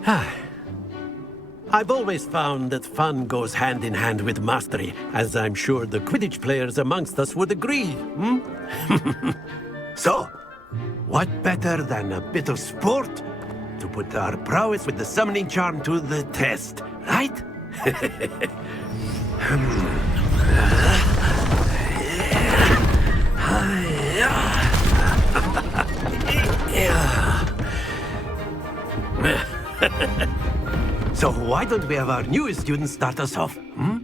I've always found that fun goes hand in hand with mastery, as I'm sure the Quidditch players amongst us would agree. Hmm? So, what better than a bit of sport to put our prowess with the summoning charm to the test, right? So why don't we have our newest student start us off? Hmm?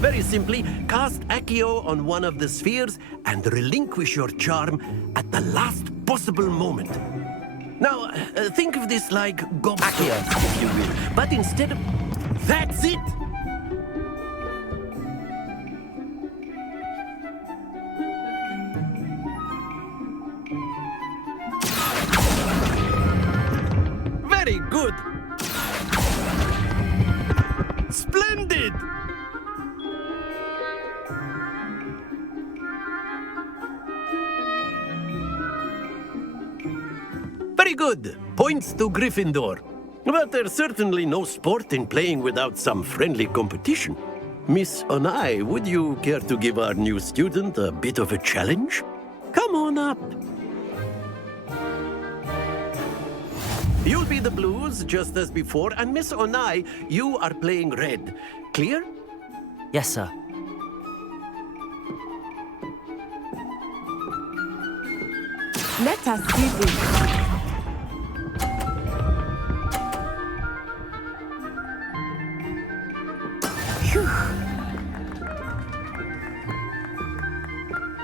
Very simply, cast Accio on one of the spheres and relinquish your charm at the last possible moment. Now, think of this like gobstones, if you will, but instead of... That's it! Very good! Splendid! Very good. Points to Gryffindor. But there's certainly no sport in playing without some friendly competition. Miss Onai, would you care to give our new student a bit of a challenge? Come on up. You'll be the blues, just as before, and Miss Onai, you are playing red. Clear? Yes, sir. Let us see this. Phew.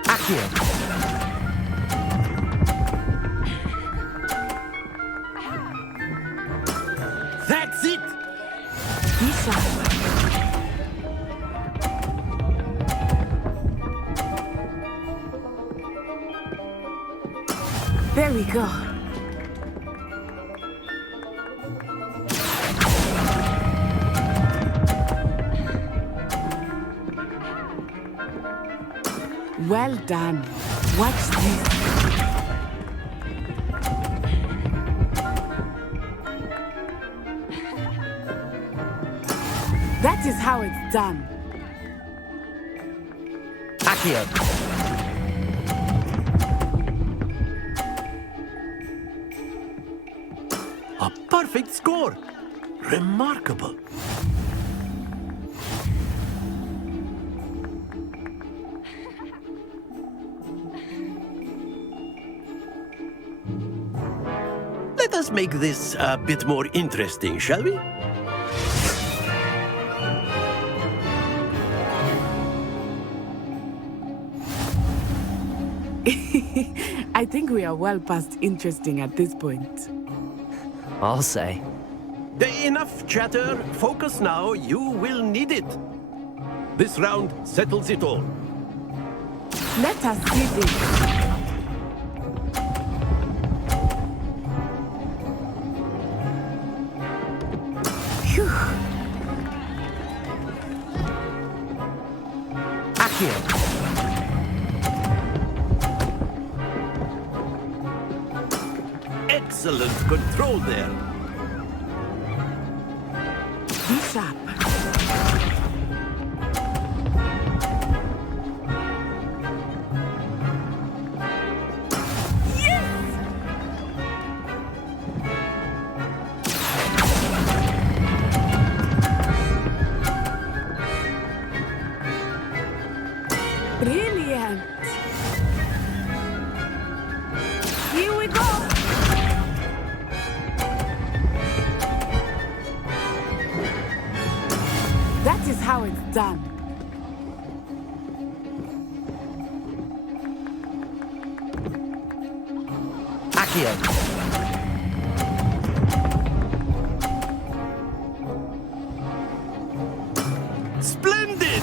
Accio. That's it! Isha. There we go. Well done. Watch this. That is how it's done. Accio. A perfect score! Remarkable! Let us make this a bit more interesting, shall we? I think we are well past interesting at this point. I'll say. Enough chatter. Focus now. You will need it. This round settles it all. Let us see this. Phew. Accio. Excellent control there. Be sharp. Brilliant. Here we go. That is how it's done. Accio. Splendid!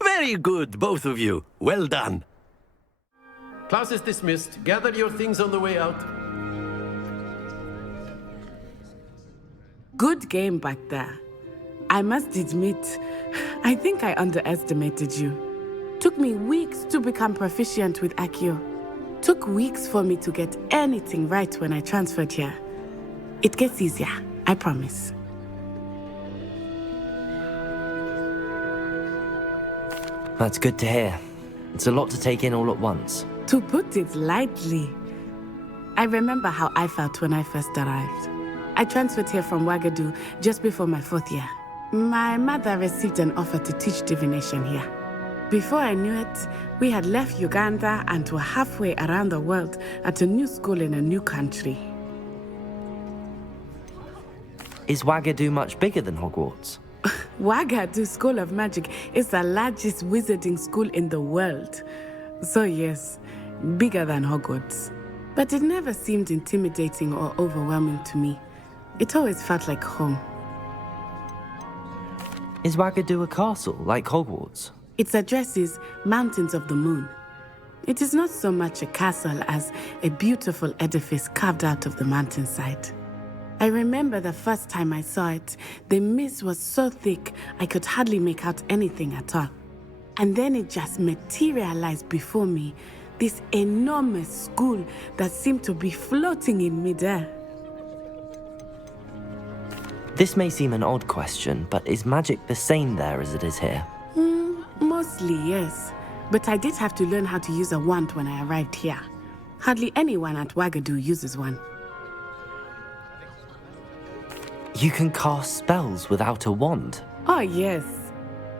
Very good, both of you. Well done. Class is dismissed. Gather your things on the way out. Good game back there. I must admit, I think I underestimated you. Took me weeks to become proficient with Accio. Took weeks for me to get anything right when I transferred here. It gets easier, I promise. That's good to hear. It's a lot to take in all at once. To put it lightly, I remember how I felt when I first arrived. I transferred here from Wagadu just before my 4th year. My mother received an offer to teach divination here. Before I knew it, we had left Uganda and were halfway around the world at a new school in a new country. Is Wagadu much bigger than Hogwarts? Wagadu School of Magic is the largest wizarding school in the world. So yes, bigger than Hogwarts. But it never seemed intimidating or overwhelming to me. It always felt like home. Is Wagadu a castle, like Hogwarts? Its address is Mountains of the Moon. It is not so much a castle as a beautiful edifice carved out of the mountainside. I remember the first time I saw it, the mist was so thick I could hardly make out anything at all. And then it just materialized before me, this enormous school that seemed to be floating in midair. This may seem an odd question, but is magic the same there as it is here? Mostly, yes. But I did have to learn how to use a wand when I arrived here. Hardly anyone at Wagadu uses one. You can cast spells without a wand? Oh, yes.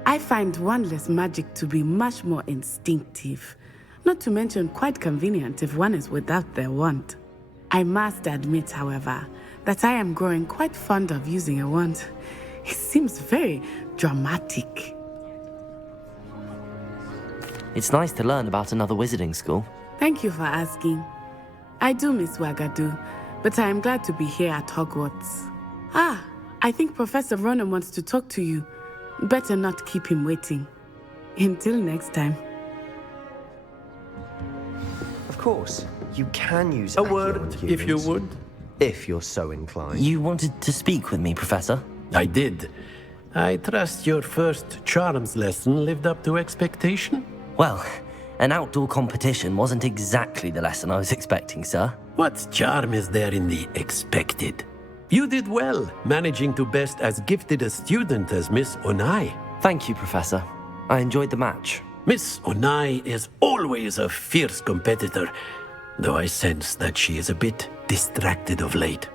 I find wandless magic to be much more instinctive. Not to mention quite convenient if one is without their wand. I must admit, however, that I am growing quite fond of using a wand. It seems very dramatic. It's nice to learn about another wizarding school. Thank you for asking. I do miss Wagadu, but I am glad to be here at Hogwarts. Ah, I think Professor Ronen wants to talk to you. Better not keep him waiting. Until next time. Of course, you can use a word, if you would. If you're so inclined. You wanted to speak with me, Professor? I did. I trust your first charms lesson lived up to expectation? Well, an outdoor competition wasn't exactly the lesson I was expecting, sir. What charm is there in the expected? You did well, managing to best as gifted a student as Miss Onai. Thank you, Professor. I enjoyed the match. Miss Onai is always a fierce competitor, though I sense that she is a bit distracted of late.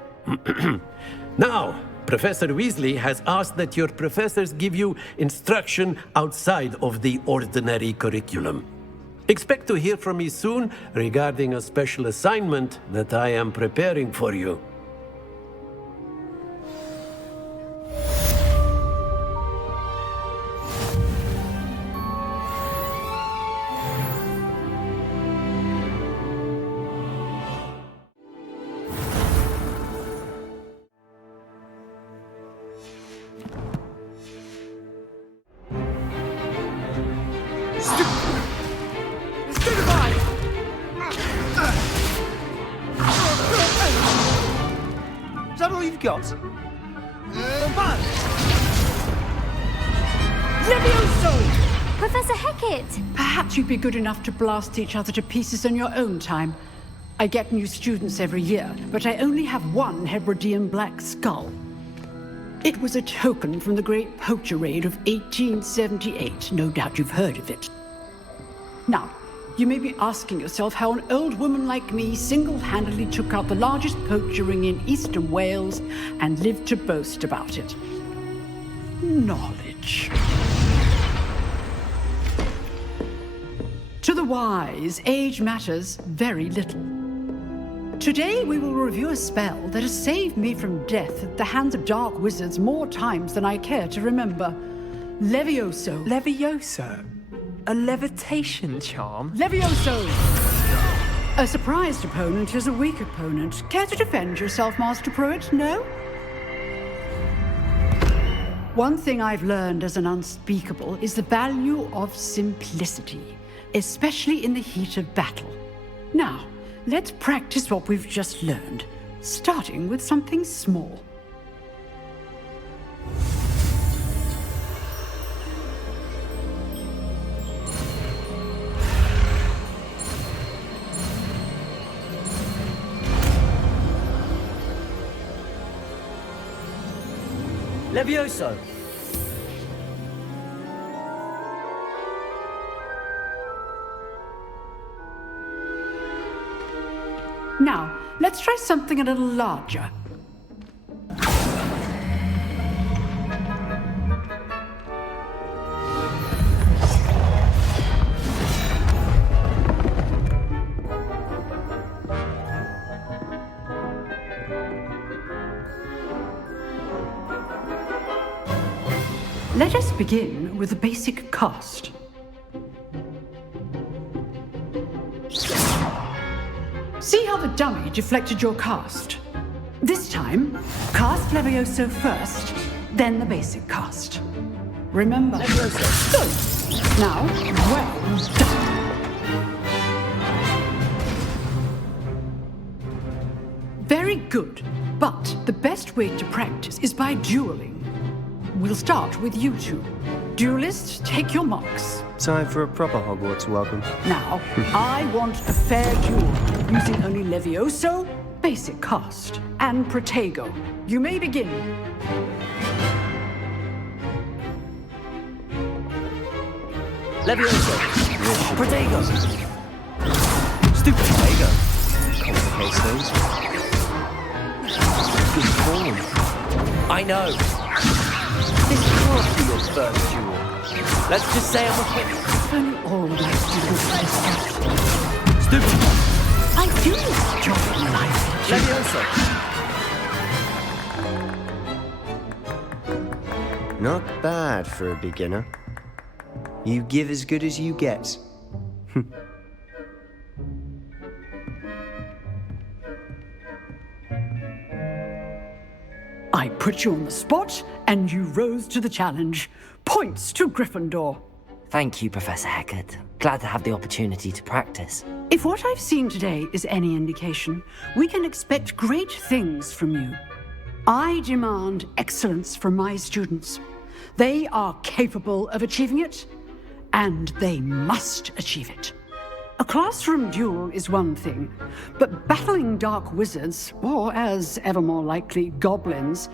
Now, Professor Weasley has asked that your professors give you instruction outside of the ordinary curriculum. Expect to hear from me soon regarding a special assignment that I am preparing for you. Is that all you've got? Levioso! Professor Hecat! Perhaps you'd be good enough to blast each other to pieces in your own time. I get new students every year, but I only have one Hebridean black skull. It was a token from the Great Poacher Raid of 1878. No doubt you've heard of it. Now, you may be asking yourself how an old woman like me single-handedly took out the largest poacher ring in eastern Wales and lived to boast about it. Knowledge. To the wise, age matters very little. Today we will review a spell that has saved me from death at the hands of dark wizards more times than I care to remember. Levioso. Levioso? A levitation charm? Levioso! A surprised opponent is a weak opponent. Care to defend yourself, Master Pruitt? No? One thing I've learned as an unspeakable is the value of simplicity, especially in the heat of battle. Now, let's practice what we've just learned, starting with something small. Levioso! Now, let's try something a little larger. Let us begin with the basic cast. See how the dummy deflected your cast? This time, cast Levioso first, then the basic cast. Remember. Levioso. Good. Now, well done. Very good. But the best way to practice is by dueling. We'll start with you two. Duelists, take your marks. Time for a proper Hogwarts welcome. Now, I want a fair duel, using only Levioso, basic cast, and Protego. You may begin. Levioso! Protego! Stupid Protego! Complicates things. Good form. I know. This can't be your first duel. Let's just say I'm a hit. If only all of my students were discussed. Stupid. I do this job in life. Levioso. Not bad for a beginner. You give as good as you get. I put you on the spot, and you rose to the challenge. Points to Gryffindor. Thank you, Professor Hecat. Glad to have the opportunity to practice. If what I've seen today is any indication, we can expect great things from you. I demand excellence from my students. They are capable of achieving it, and they must achieve it. A classroom duel is one thing, but battling dark wizards, or as ever more likely, goblins,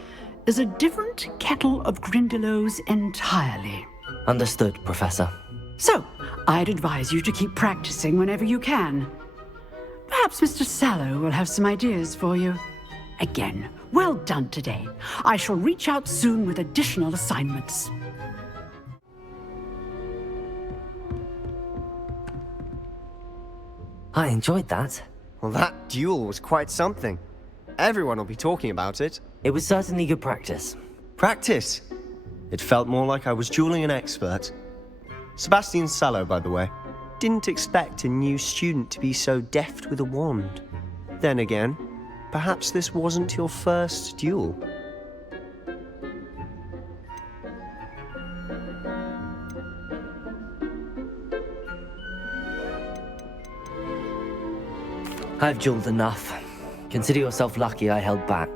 is a different kettle of Grindylows entirely. Understood, Professor. So, I'd advise you to keep practicing whenever you can. Perhaps Mr. Sallow will have some ideas for you. Again, well done today. I shall reach out soon with additional assignments. I enjoyed that. Well, that duel was quite something. Everyone will be talking about it. It was certainly good practice. Practice? It felt more like I was dueling an expert. Sebastian Sallow, by the way. Didn't expect a new student to be so deft with a wand. Then again, perhaps this wasn't your first duel. I've dueled enough. Consider yourself lucky I held back.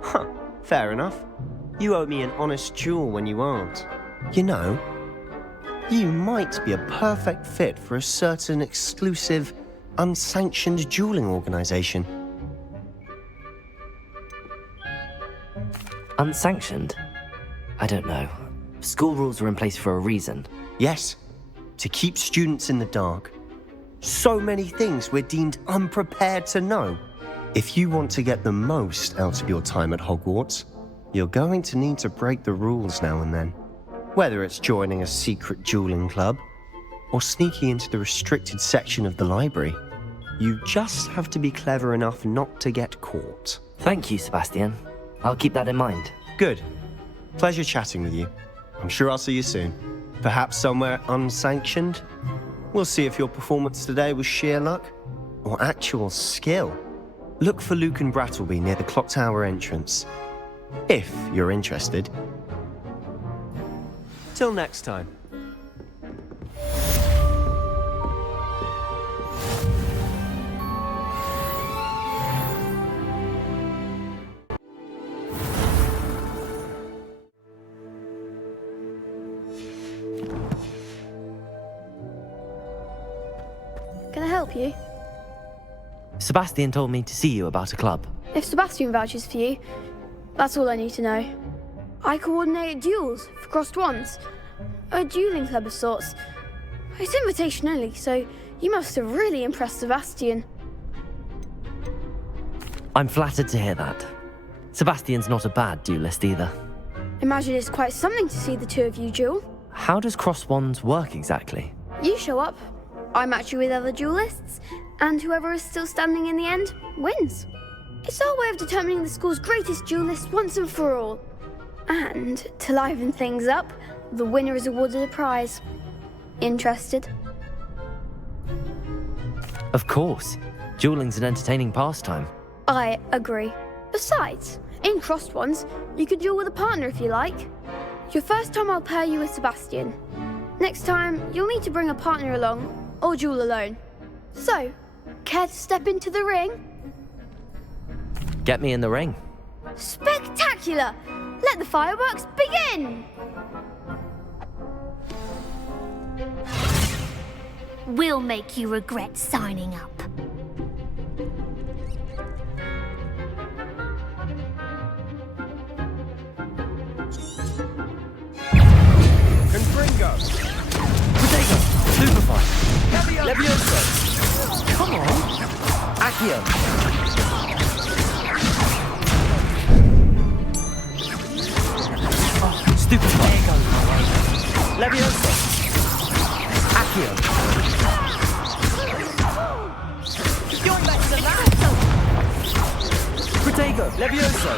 Huh, fair enough. You owe me an honest duel when you aren't. You know, you might be a perfect fit for a certain exclusive, unsanctioned dueling organization. Unsanctioned? I don't know. School rules are in place for a reason. Yes, to keep students in the dark. So many things we're deemed unprepared to know. If you want to get the most out of your time at Hogwarts, you're going to need to break the rules now and then. Whether it's joining a secret dueling club, or sneaking into the restricted section of the library, you just have to be clever enough not to get caught. Thank you, Sebastian. I'll keep that in mind. Good. Pleasure chatting with you. I'm sure I'll see you soon. Perhaps somewhere unsanctioned? We'll see if your performance today was sheer luck or actual skill. Look for Luke and Brattleby near the clock tower entrance, if you're interested. Till next time. Can I help you? Sebastian told me to see you about a club. If Sebastian vouches for you, that's all I need to know. I coordinate duels for crossed wands. A dueling club of sorts. It's invitation only, so you must have really impressed Sebastian. I'm flattered to hear that. Sebastian's not a bad duelist either. Imagine it's quite something to see the two of you duel. How does cross wands work exactly? You show up, I match you with other duelists, and whoever is still standing in the end wins. It's our way of determining the school's greatest duelist once and for all. And to liven things up, the winner is awarded a prize. Interested? Of course. Dueling's an entertaining pastime. I agree. Besides, in crossed ones, you could duel with a partner if you like. Your first time I'll pair you with Sebastian. Next time, you'll need to bring a partner along, or duel alone. So, care to step into the ring? Get me in the ring. Spectacular! Let the fireworks begin! We'll make you regret signing up. Confringo! Protego! Superfly! Levioso! Come on! Accio! Oh, Stupefy! Levioso! Accio! Going back to the lab! Protego! Levioso!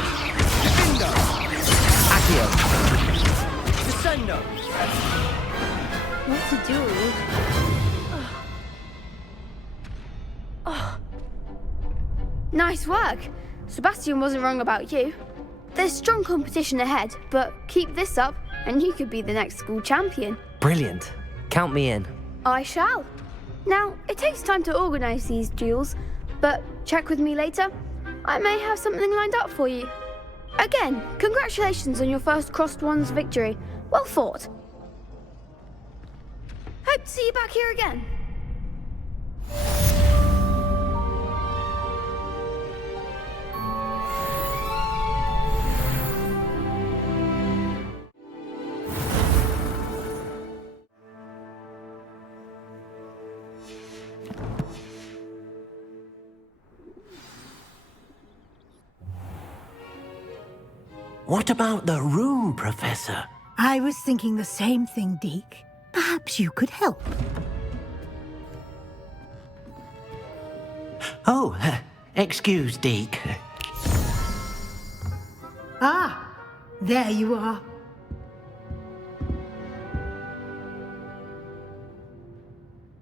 Gryffindor! Accio! Descendo! What to do? Nice work! Sebastian wasn't wrong about you. There's strong competition ahead, but keep this up and you could be the next school champion. Brilliant. Count me in. I shall. Now, it takes time to organise these duels, but check with me later. I may have something lined up for you. Again, congratulations on your first crossed wands victory. Well fought. Hope to see you back here again. What about the room, Professor? I was thinking the same thing, Deke. Perhaps you could help. Oh, excuse, Deke. Ah, there you are.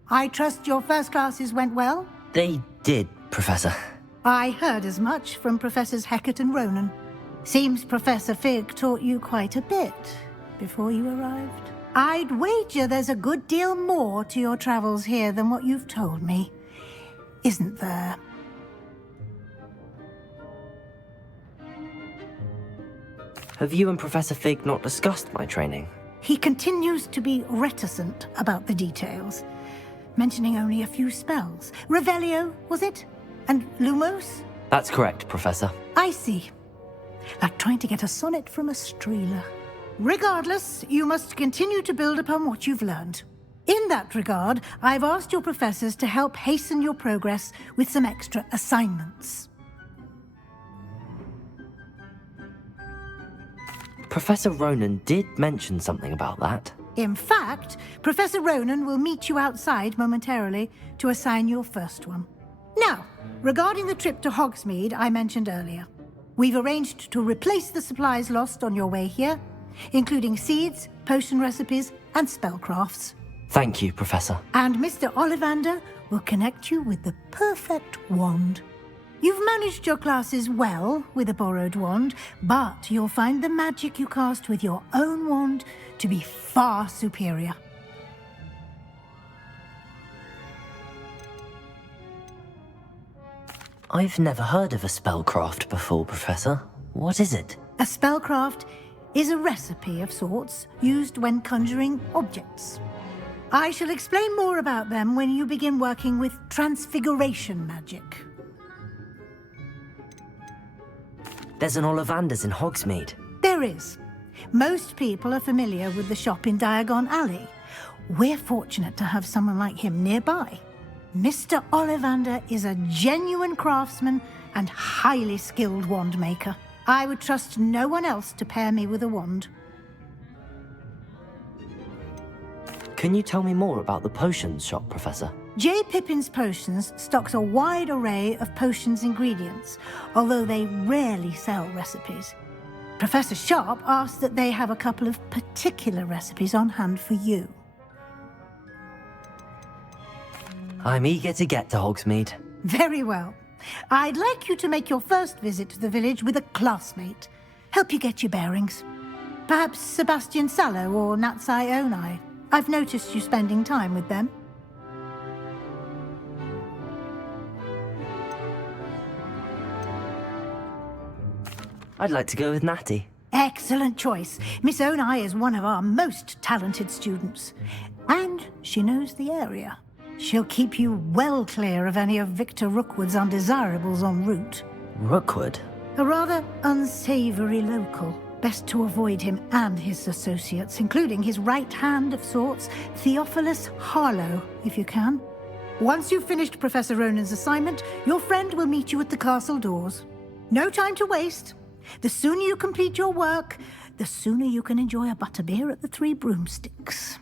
I trust your first classes went well? They did, Professor. I heard as much from Professors Hecat and Ronen. Seems Professor Fig taught you quite a bit before you arrived. I'd wager there's a good deal more to your travels here than what you've told me, isn't there? Have you and Professor Fig not discussed my training? He continues to be reticent about the details, mentioning only a few spells. Revelio, was it? And Lumos? That's correct, Professor. I see. Like trying to get a sonnet from a streeler. Regardless, you must continue to build upon what you've learned. In that regard, I've asked your professors to help hasten your progress with some extra assignments. Professor Ronen did mention something about that. In fact, Professor Ronen will meet you outside momentarily to assign your first one. Now, regarding the trip to Hogsmeade I mentioned earlier, we've arranged to replace the supplies lost on your way here, including seeds, potion recipes, and spellcrafts. Thank you, Professor. And Mr. Ollivander will connect you with the perfect wand. You've managed your classes well with a borrowed wand, but you'll find the magic you cast with your own wand to be far superior. I've never heard of a spellcraft before, Professor. What is it? A spellcraft is a recipe of sorts used when conjuring objects. I shall explain more about them when you begin working with transfiguration magic. There's an Ollivander's in Hogsmeade. There is. Most people are familiar with the shop in Diagon Alley. We're fortunate to have someone like him nearby. Mr. Ollivander is a genuine craftsman and highly skilled wand maker. I would trust no one else to pair me with a wand. Can you tell me more about the potions shop, Professor? J. Pippin's Potions stocks a wide array of potions ingredients, although they rarely sell recipes. Professor Sharp asked that they have a couple of particular recipes on hand for you. I'm eager to get to Hogsmeade. Very well. I'd like you to make your first visit to the village with a classmate. Help you get your bearings. Perhaps Sebastian Sallow or Natsai Onai. I've noticed you spending time with them. I'd like to go with Natty. Excellent choice. Miss Onai is one of our most talented students. And she knows the area. She'll keep you well clear of any of Victor Rookwood's undesirables en route. Rookwood? A rather unsavory local. Best to avoid him and his associates, including his right hand of sorts, Theophilus Harlow, if you can. Once you've finished Professor Ronen's assignment, your friend will meet you at the castle doors. No time to waste. The sooner you complete your work, the sooner you can enjoy a butterbeer at the Three Broomsticks.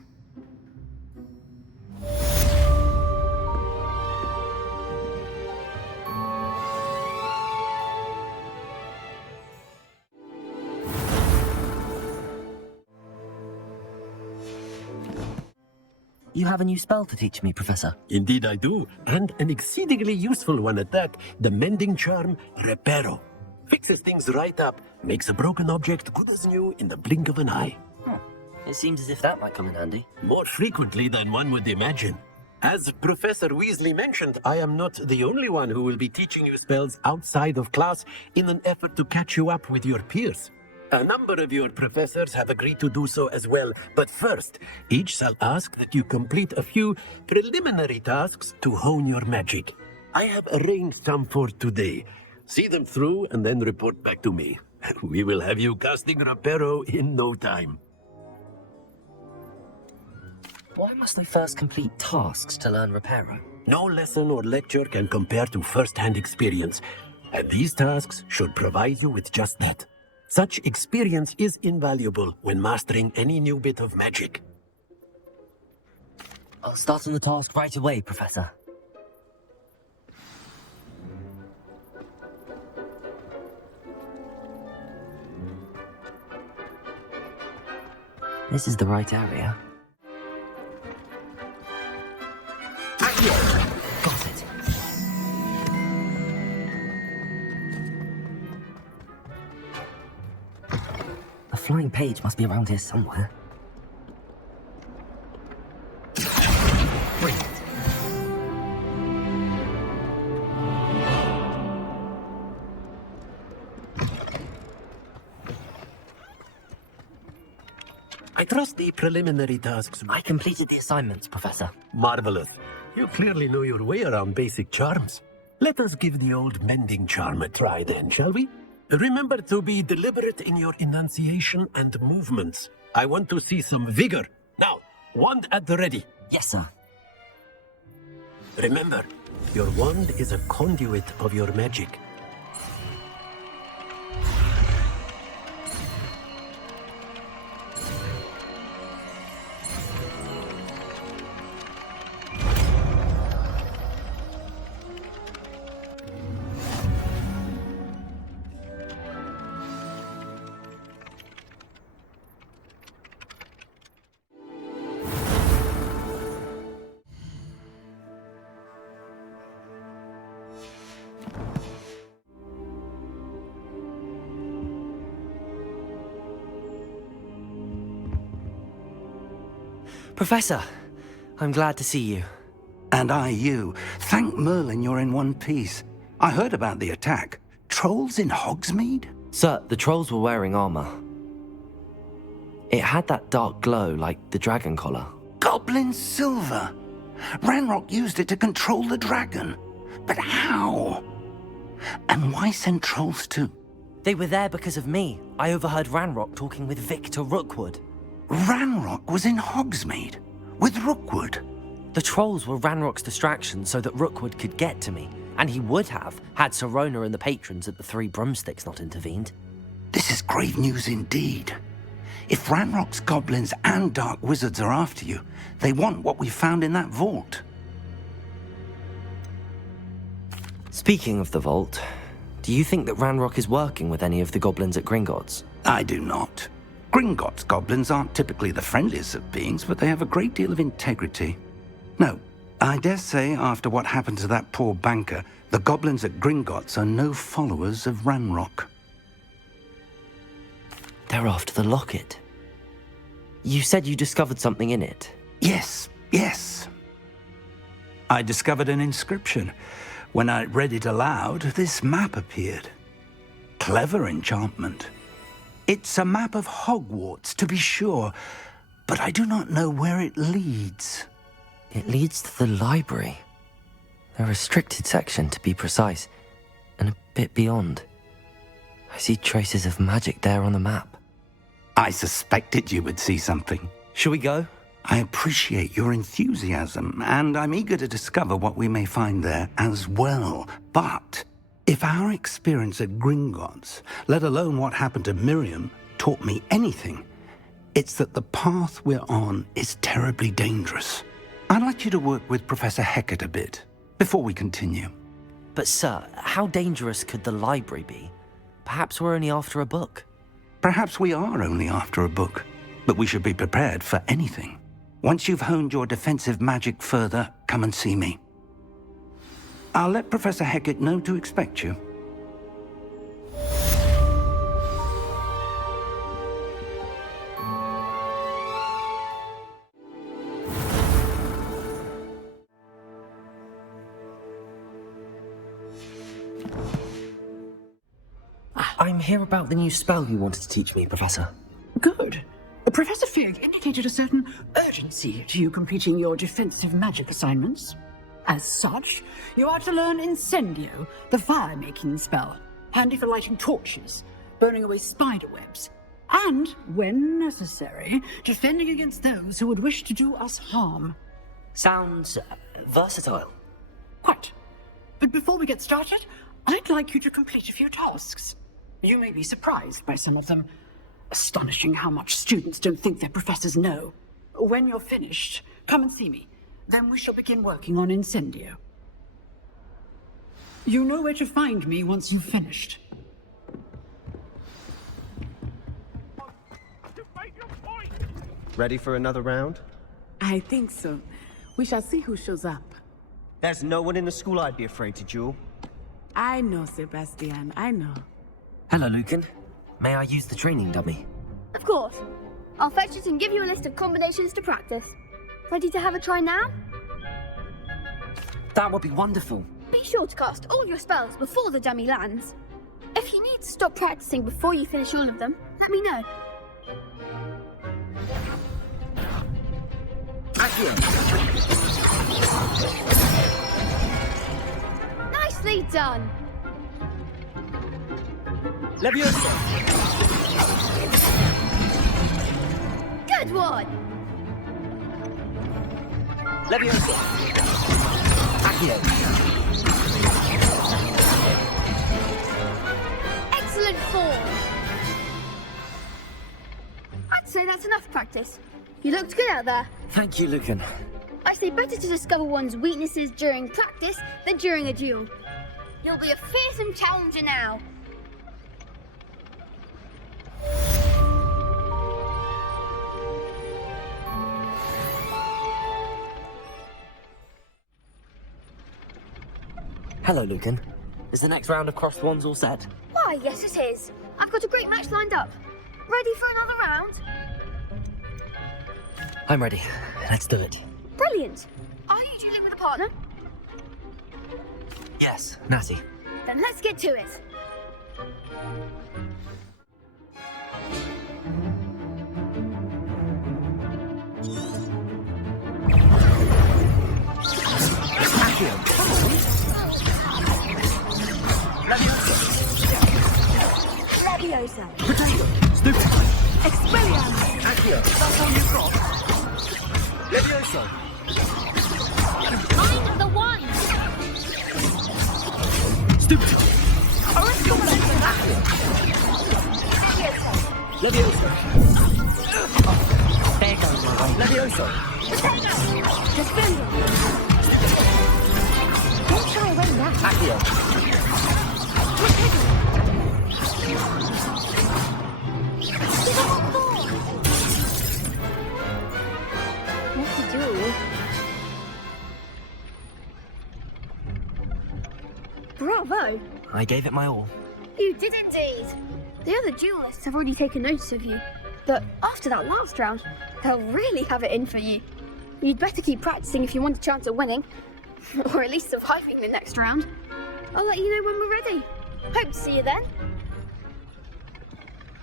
You have a new spell to teach me, Professor. Indeed I do, and an exceedingly useful one at that, the mending charm Reparo. Fixes things right up, makes a broken object good as new in the blink of an eye. It seems as if that might come in handy. More frequently than one would imagine. As Professor Weasley mentioned, I am not the only one who will be teaching you spells outside of class in an effort to catch you up with your peers. A number of your professors have agreed to do so as well, but first, each shall ask that you complete a few preliminary tasks to hone your magic. I have arranged some for today. See them through and then report back to me. We will have you casting Reparo in no time. Why must I first complete tasks to learn Reparo? No lesson or lecture can compare to first-hand experience, and these tasks should provide you with just that. Such experience is invaluable when mastering any new bit of magic. I'll start on the task right away, Professor. This is the right area. Got it. A flying page must be around here somewhere. Brilliant. I trust the preliminary tasks. I completed the assignments, Professor. Marvelous. You clearly know your way around basic charms. Let us give the old mending charm a try then, shall we? Remember to be deliberate in your enunciation and movements. I want to see some vigor. Now, wand at the ready. Yes, sir. Remember, your wand is a conduit of your magic. Professor, I'm glad to see you. And I you. Thank Merlin you're in one piece. I heard about the attack. Trolls in Hogsmeade? Sir, the trolls were wearing armor. It had that dark glow like the dragon collar. Goblin silver! Ranrock used it to control the dragon. But how? And why send trolls too? They were there because of me. I overheard Ranrock talking with Victor Rookwood. Ranrock was in Hogsmeade? With Rookwood? The trolls were Ranrock's distraction so that Rookwood could get to me. And he would have, had Serona and the patrons at the Three Broomsticks not intervened. This is grave news indeed. If Ranrock's goblins and dark wizards are after you, they want what we found in that vault. Speaking of the vault, do you think that Ranrock is working with any of the goblins at Gringotts? I do not. Gringotts goblins aren't typically the friendliest of beings, but they have a great deal of integrity. No, I dare say after what happened to that poor banker, the goblins at Gringotts are no followers of Ranrock. They're after the locket. You said you discovered something in it. Yes. I discovered an inscription. When I read it aloud, this map appeared. Clever enchantment. It's a map of Hogwarts, to be sure, but I do not know where it leads. It leads to the library. A restricted section, to be precise, and a bit beyond. I see traces of magic there on the map. I suspected you would see something. Shall we go? I appreciate your enthusiasm, and I'm eager to discover what we may find there as well. But if our experience at Gringotts, let alone what happened to Miriam, taught me anything, it's that the path we're on is terribly dangerous. I'd like you to work with Professor Hecat a bit before we continue. But sir, how dangerous could the library be? Perhaps we're only after a book. Perhaps we are only after a book, but we should be prepared for anything. Once you've honed your defensive magic further, come and see me. I'll let Professor Hecat know to expect you. I'm here about the new spell you wanted to teach me, Professor. Good. Professor Fig indicated a certain urgency to you completing your defensive magic assignments. As such, you are to learn Incendio, the fire-making spell, handy for lighting torches, burning away spider webs, and, when necessary, defending against those who would wish to do us harm. Sounds versatile. Quite. But before we get started, I'd like you to complete a few tasks. You may be surprised by some of them. Astonishing how much students don't think their professors know. When you're finished, come and see me. Then we shall begin working on Incendio. You know where to find me once you've finished. Ready for another round? I think so. We shall see who shows up. There's no one in the school I'd be afraid to duel. I know, Sebastian, I know. Hello, Lucan. May I use the training dummy? Of course. I'll fetch it and give you a list of combinations to practice. Ready to have a try now? That would be wonderful. Be sure to cast all your spells before the dummy lands. If you need to stop practicing before you finish all of them, let me know. Nicely done. Leviosa! Good one! Leviosa! Accio! Excellent form! I'd say that's enough practice. You looked good out there. Thank you, Lucan. I say better to discover one's weaknesses during practice than during a duel. You'll be a fearsome challenger now. Hello, Lucan. Is the next round of crossed wands all set? Why, yes it is. I've got a great match lined up. Ready for another round? I'm ready. Let's do it. Brilliant. Are you dealing with a partner? Yes, Natty. Then let's get to it. Leviosa! Potato! Stupid! Expelliarmus! Accio! That's all you've got? Leviosa! Mind the wine! Stupid! Leviosa! There goes my way. Leviosa! Defender! Don't try away now. Accio! What to do? Bravo! I gave it my all. You did indeed! The other duelists have already taken notice of you, but after that last round, they'll really have it in for you. You'd better keep practicing if you want a chance at winning, or at least surviving the next round. I'll let you know when we're ready. Hope to see you then.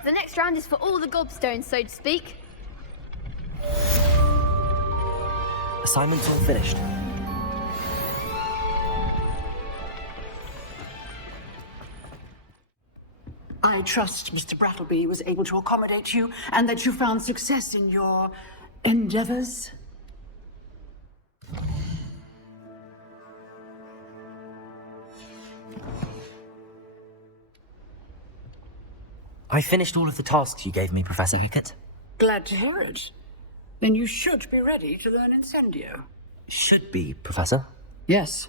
The next round is for all the gobstones, so to speak. Assignment's all finished. I trust Mr. Brattleby was able to accommodate you and that you found success in your endeavors. I finished all of the tasks you gave me, Professor Hecat. Glad to hear it. Then you should be ready to learn Incendio. Should be, Professor. Yes.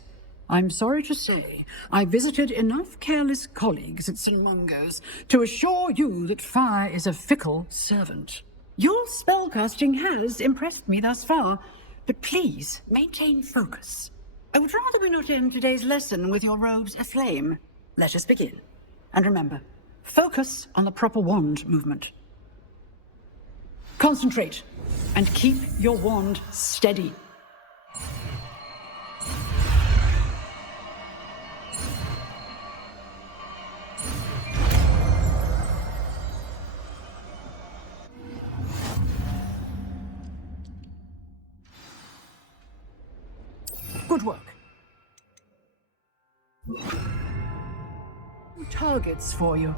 I'm sorry to say, I visited enough careless colleagues at St. Mungo's to assure you that fire is a fickle servant. Your spellcasting has impressed me thus far, but please maintain focus. I would rather we not end today's lesson with your robes aflame. Let us begin. And remember, focus on the proper wand movement. Concentrate, and keep your wand steady. Good work. Targets for you.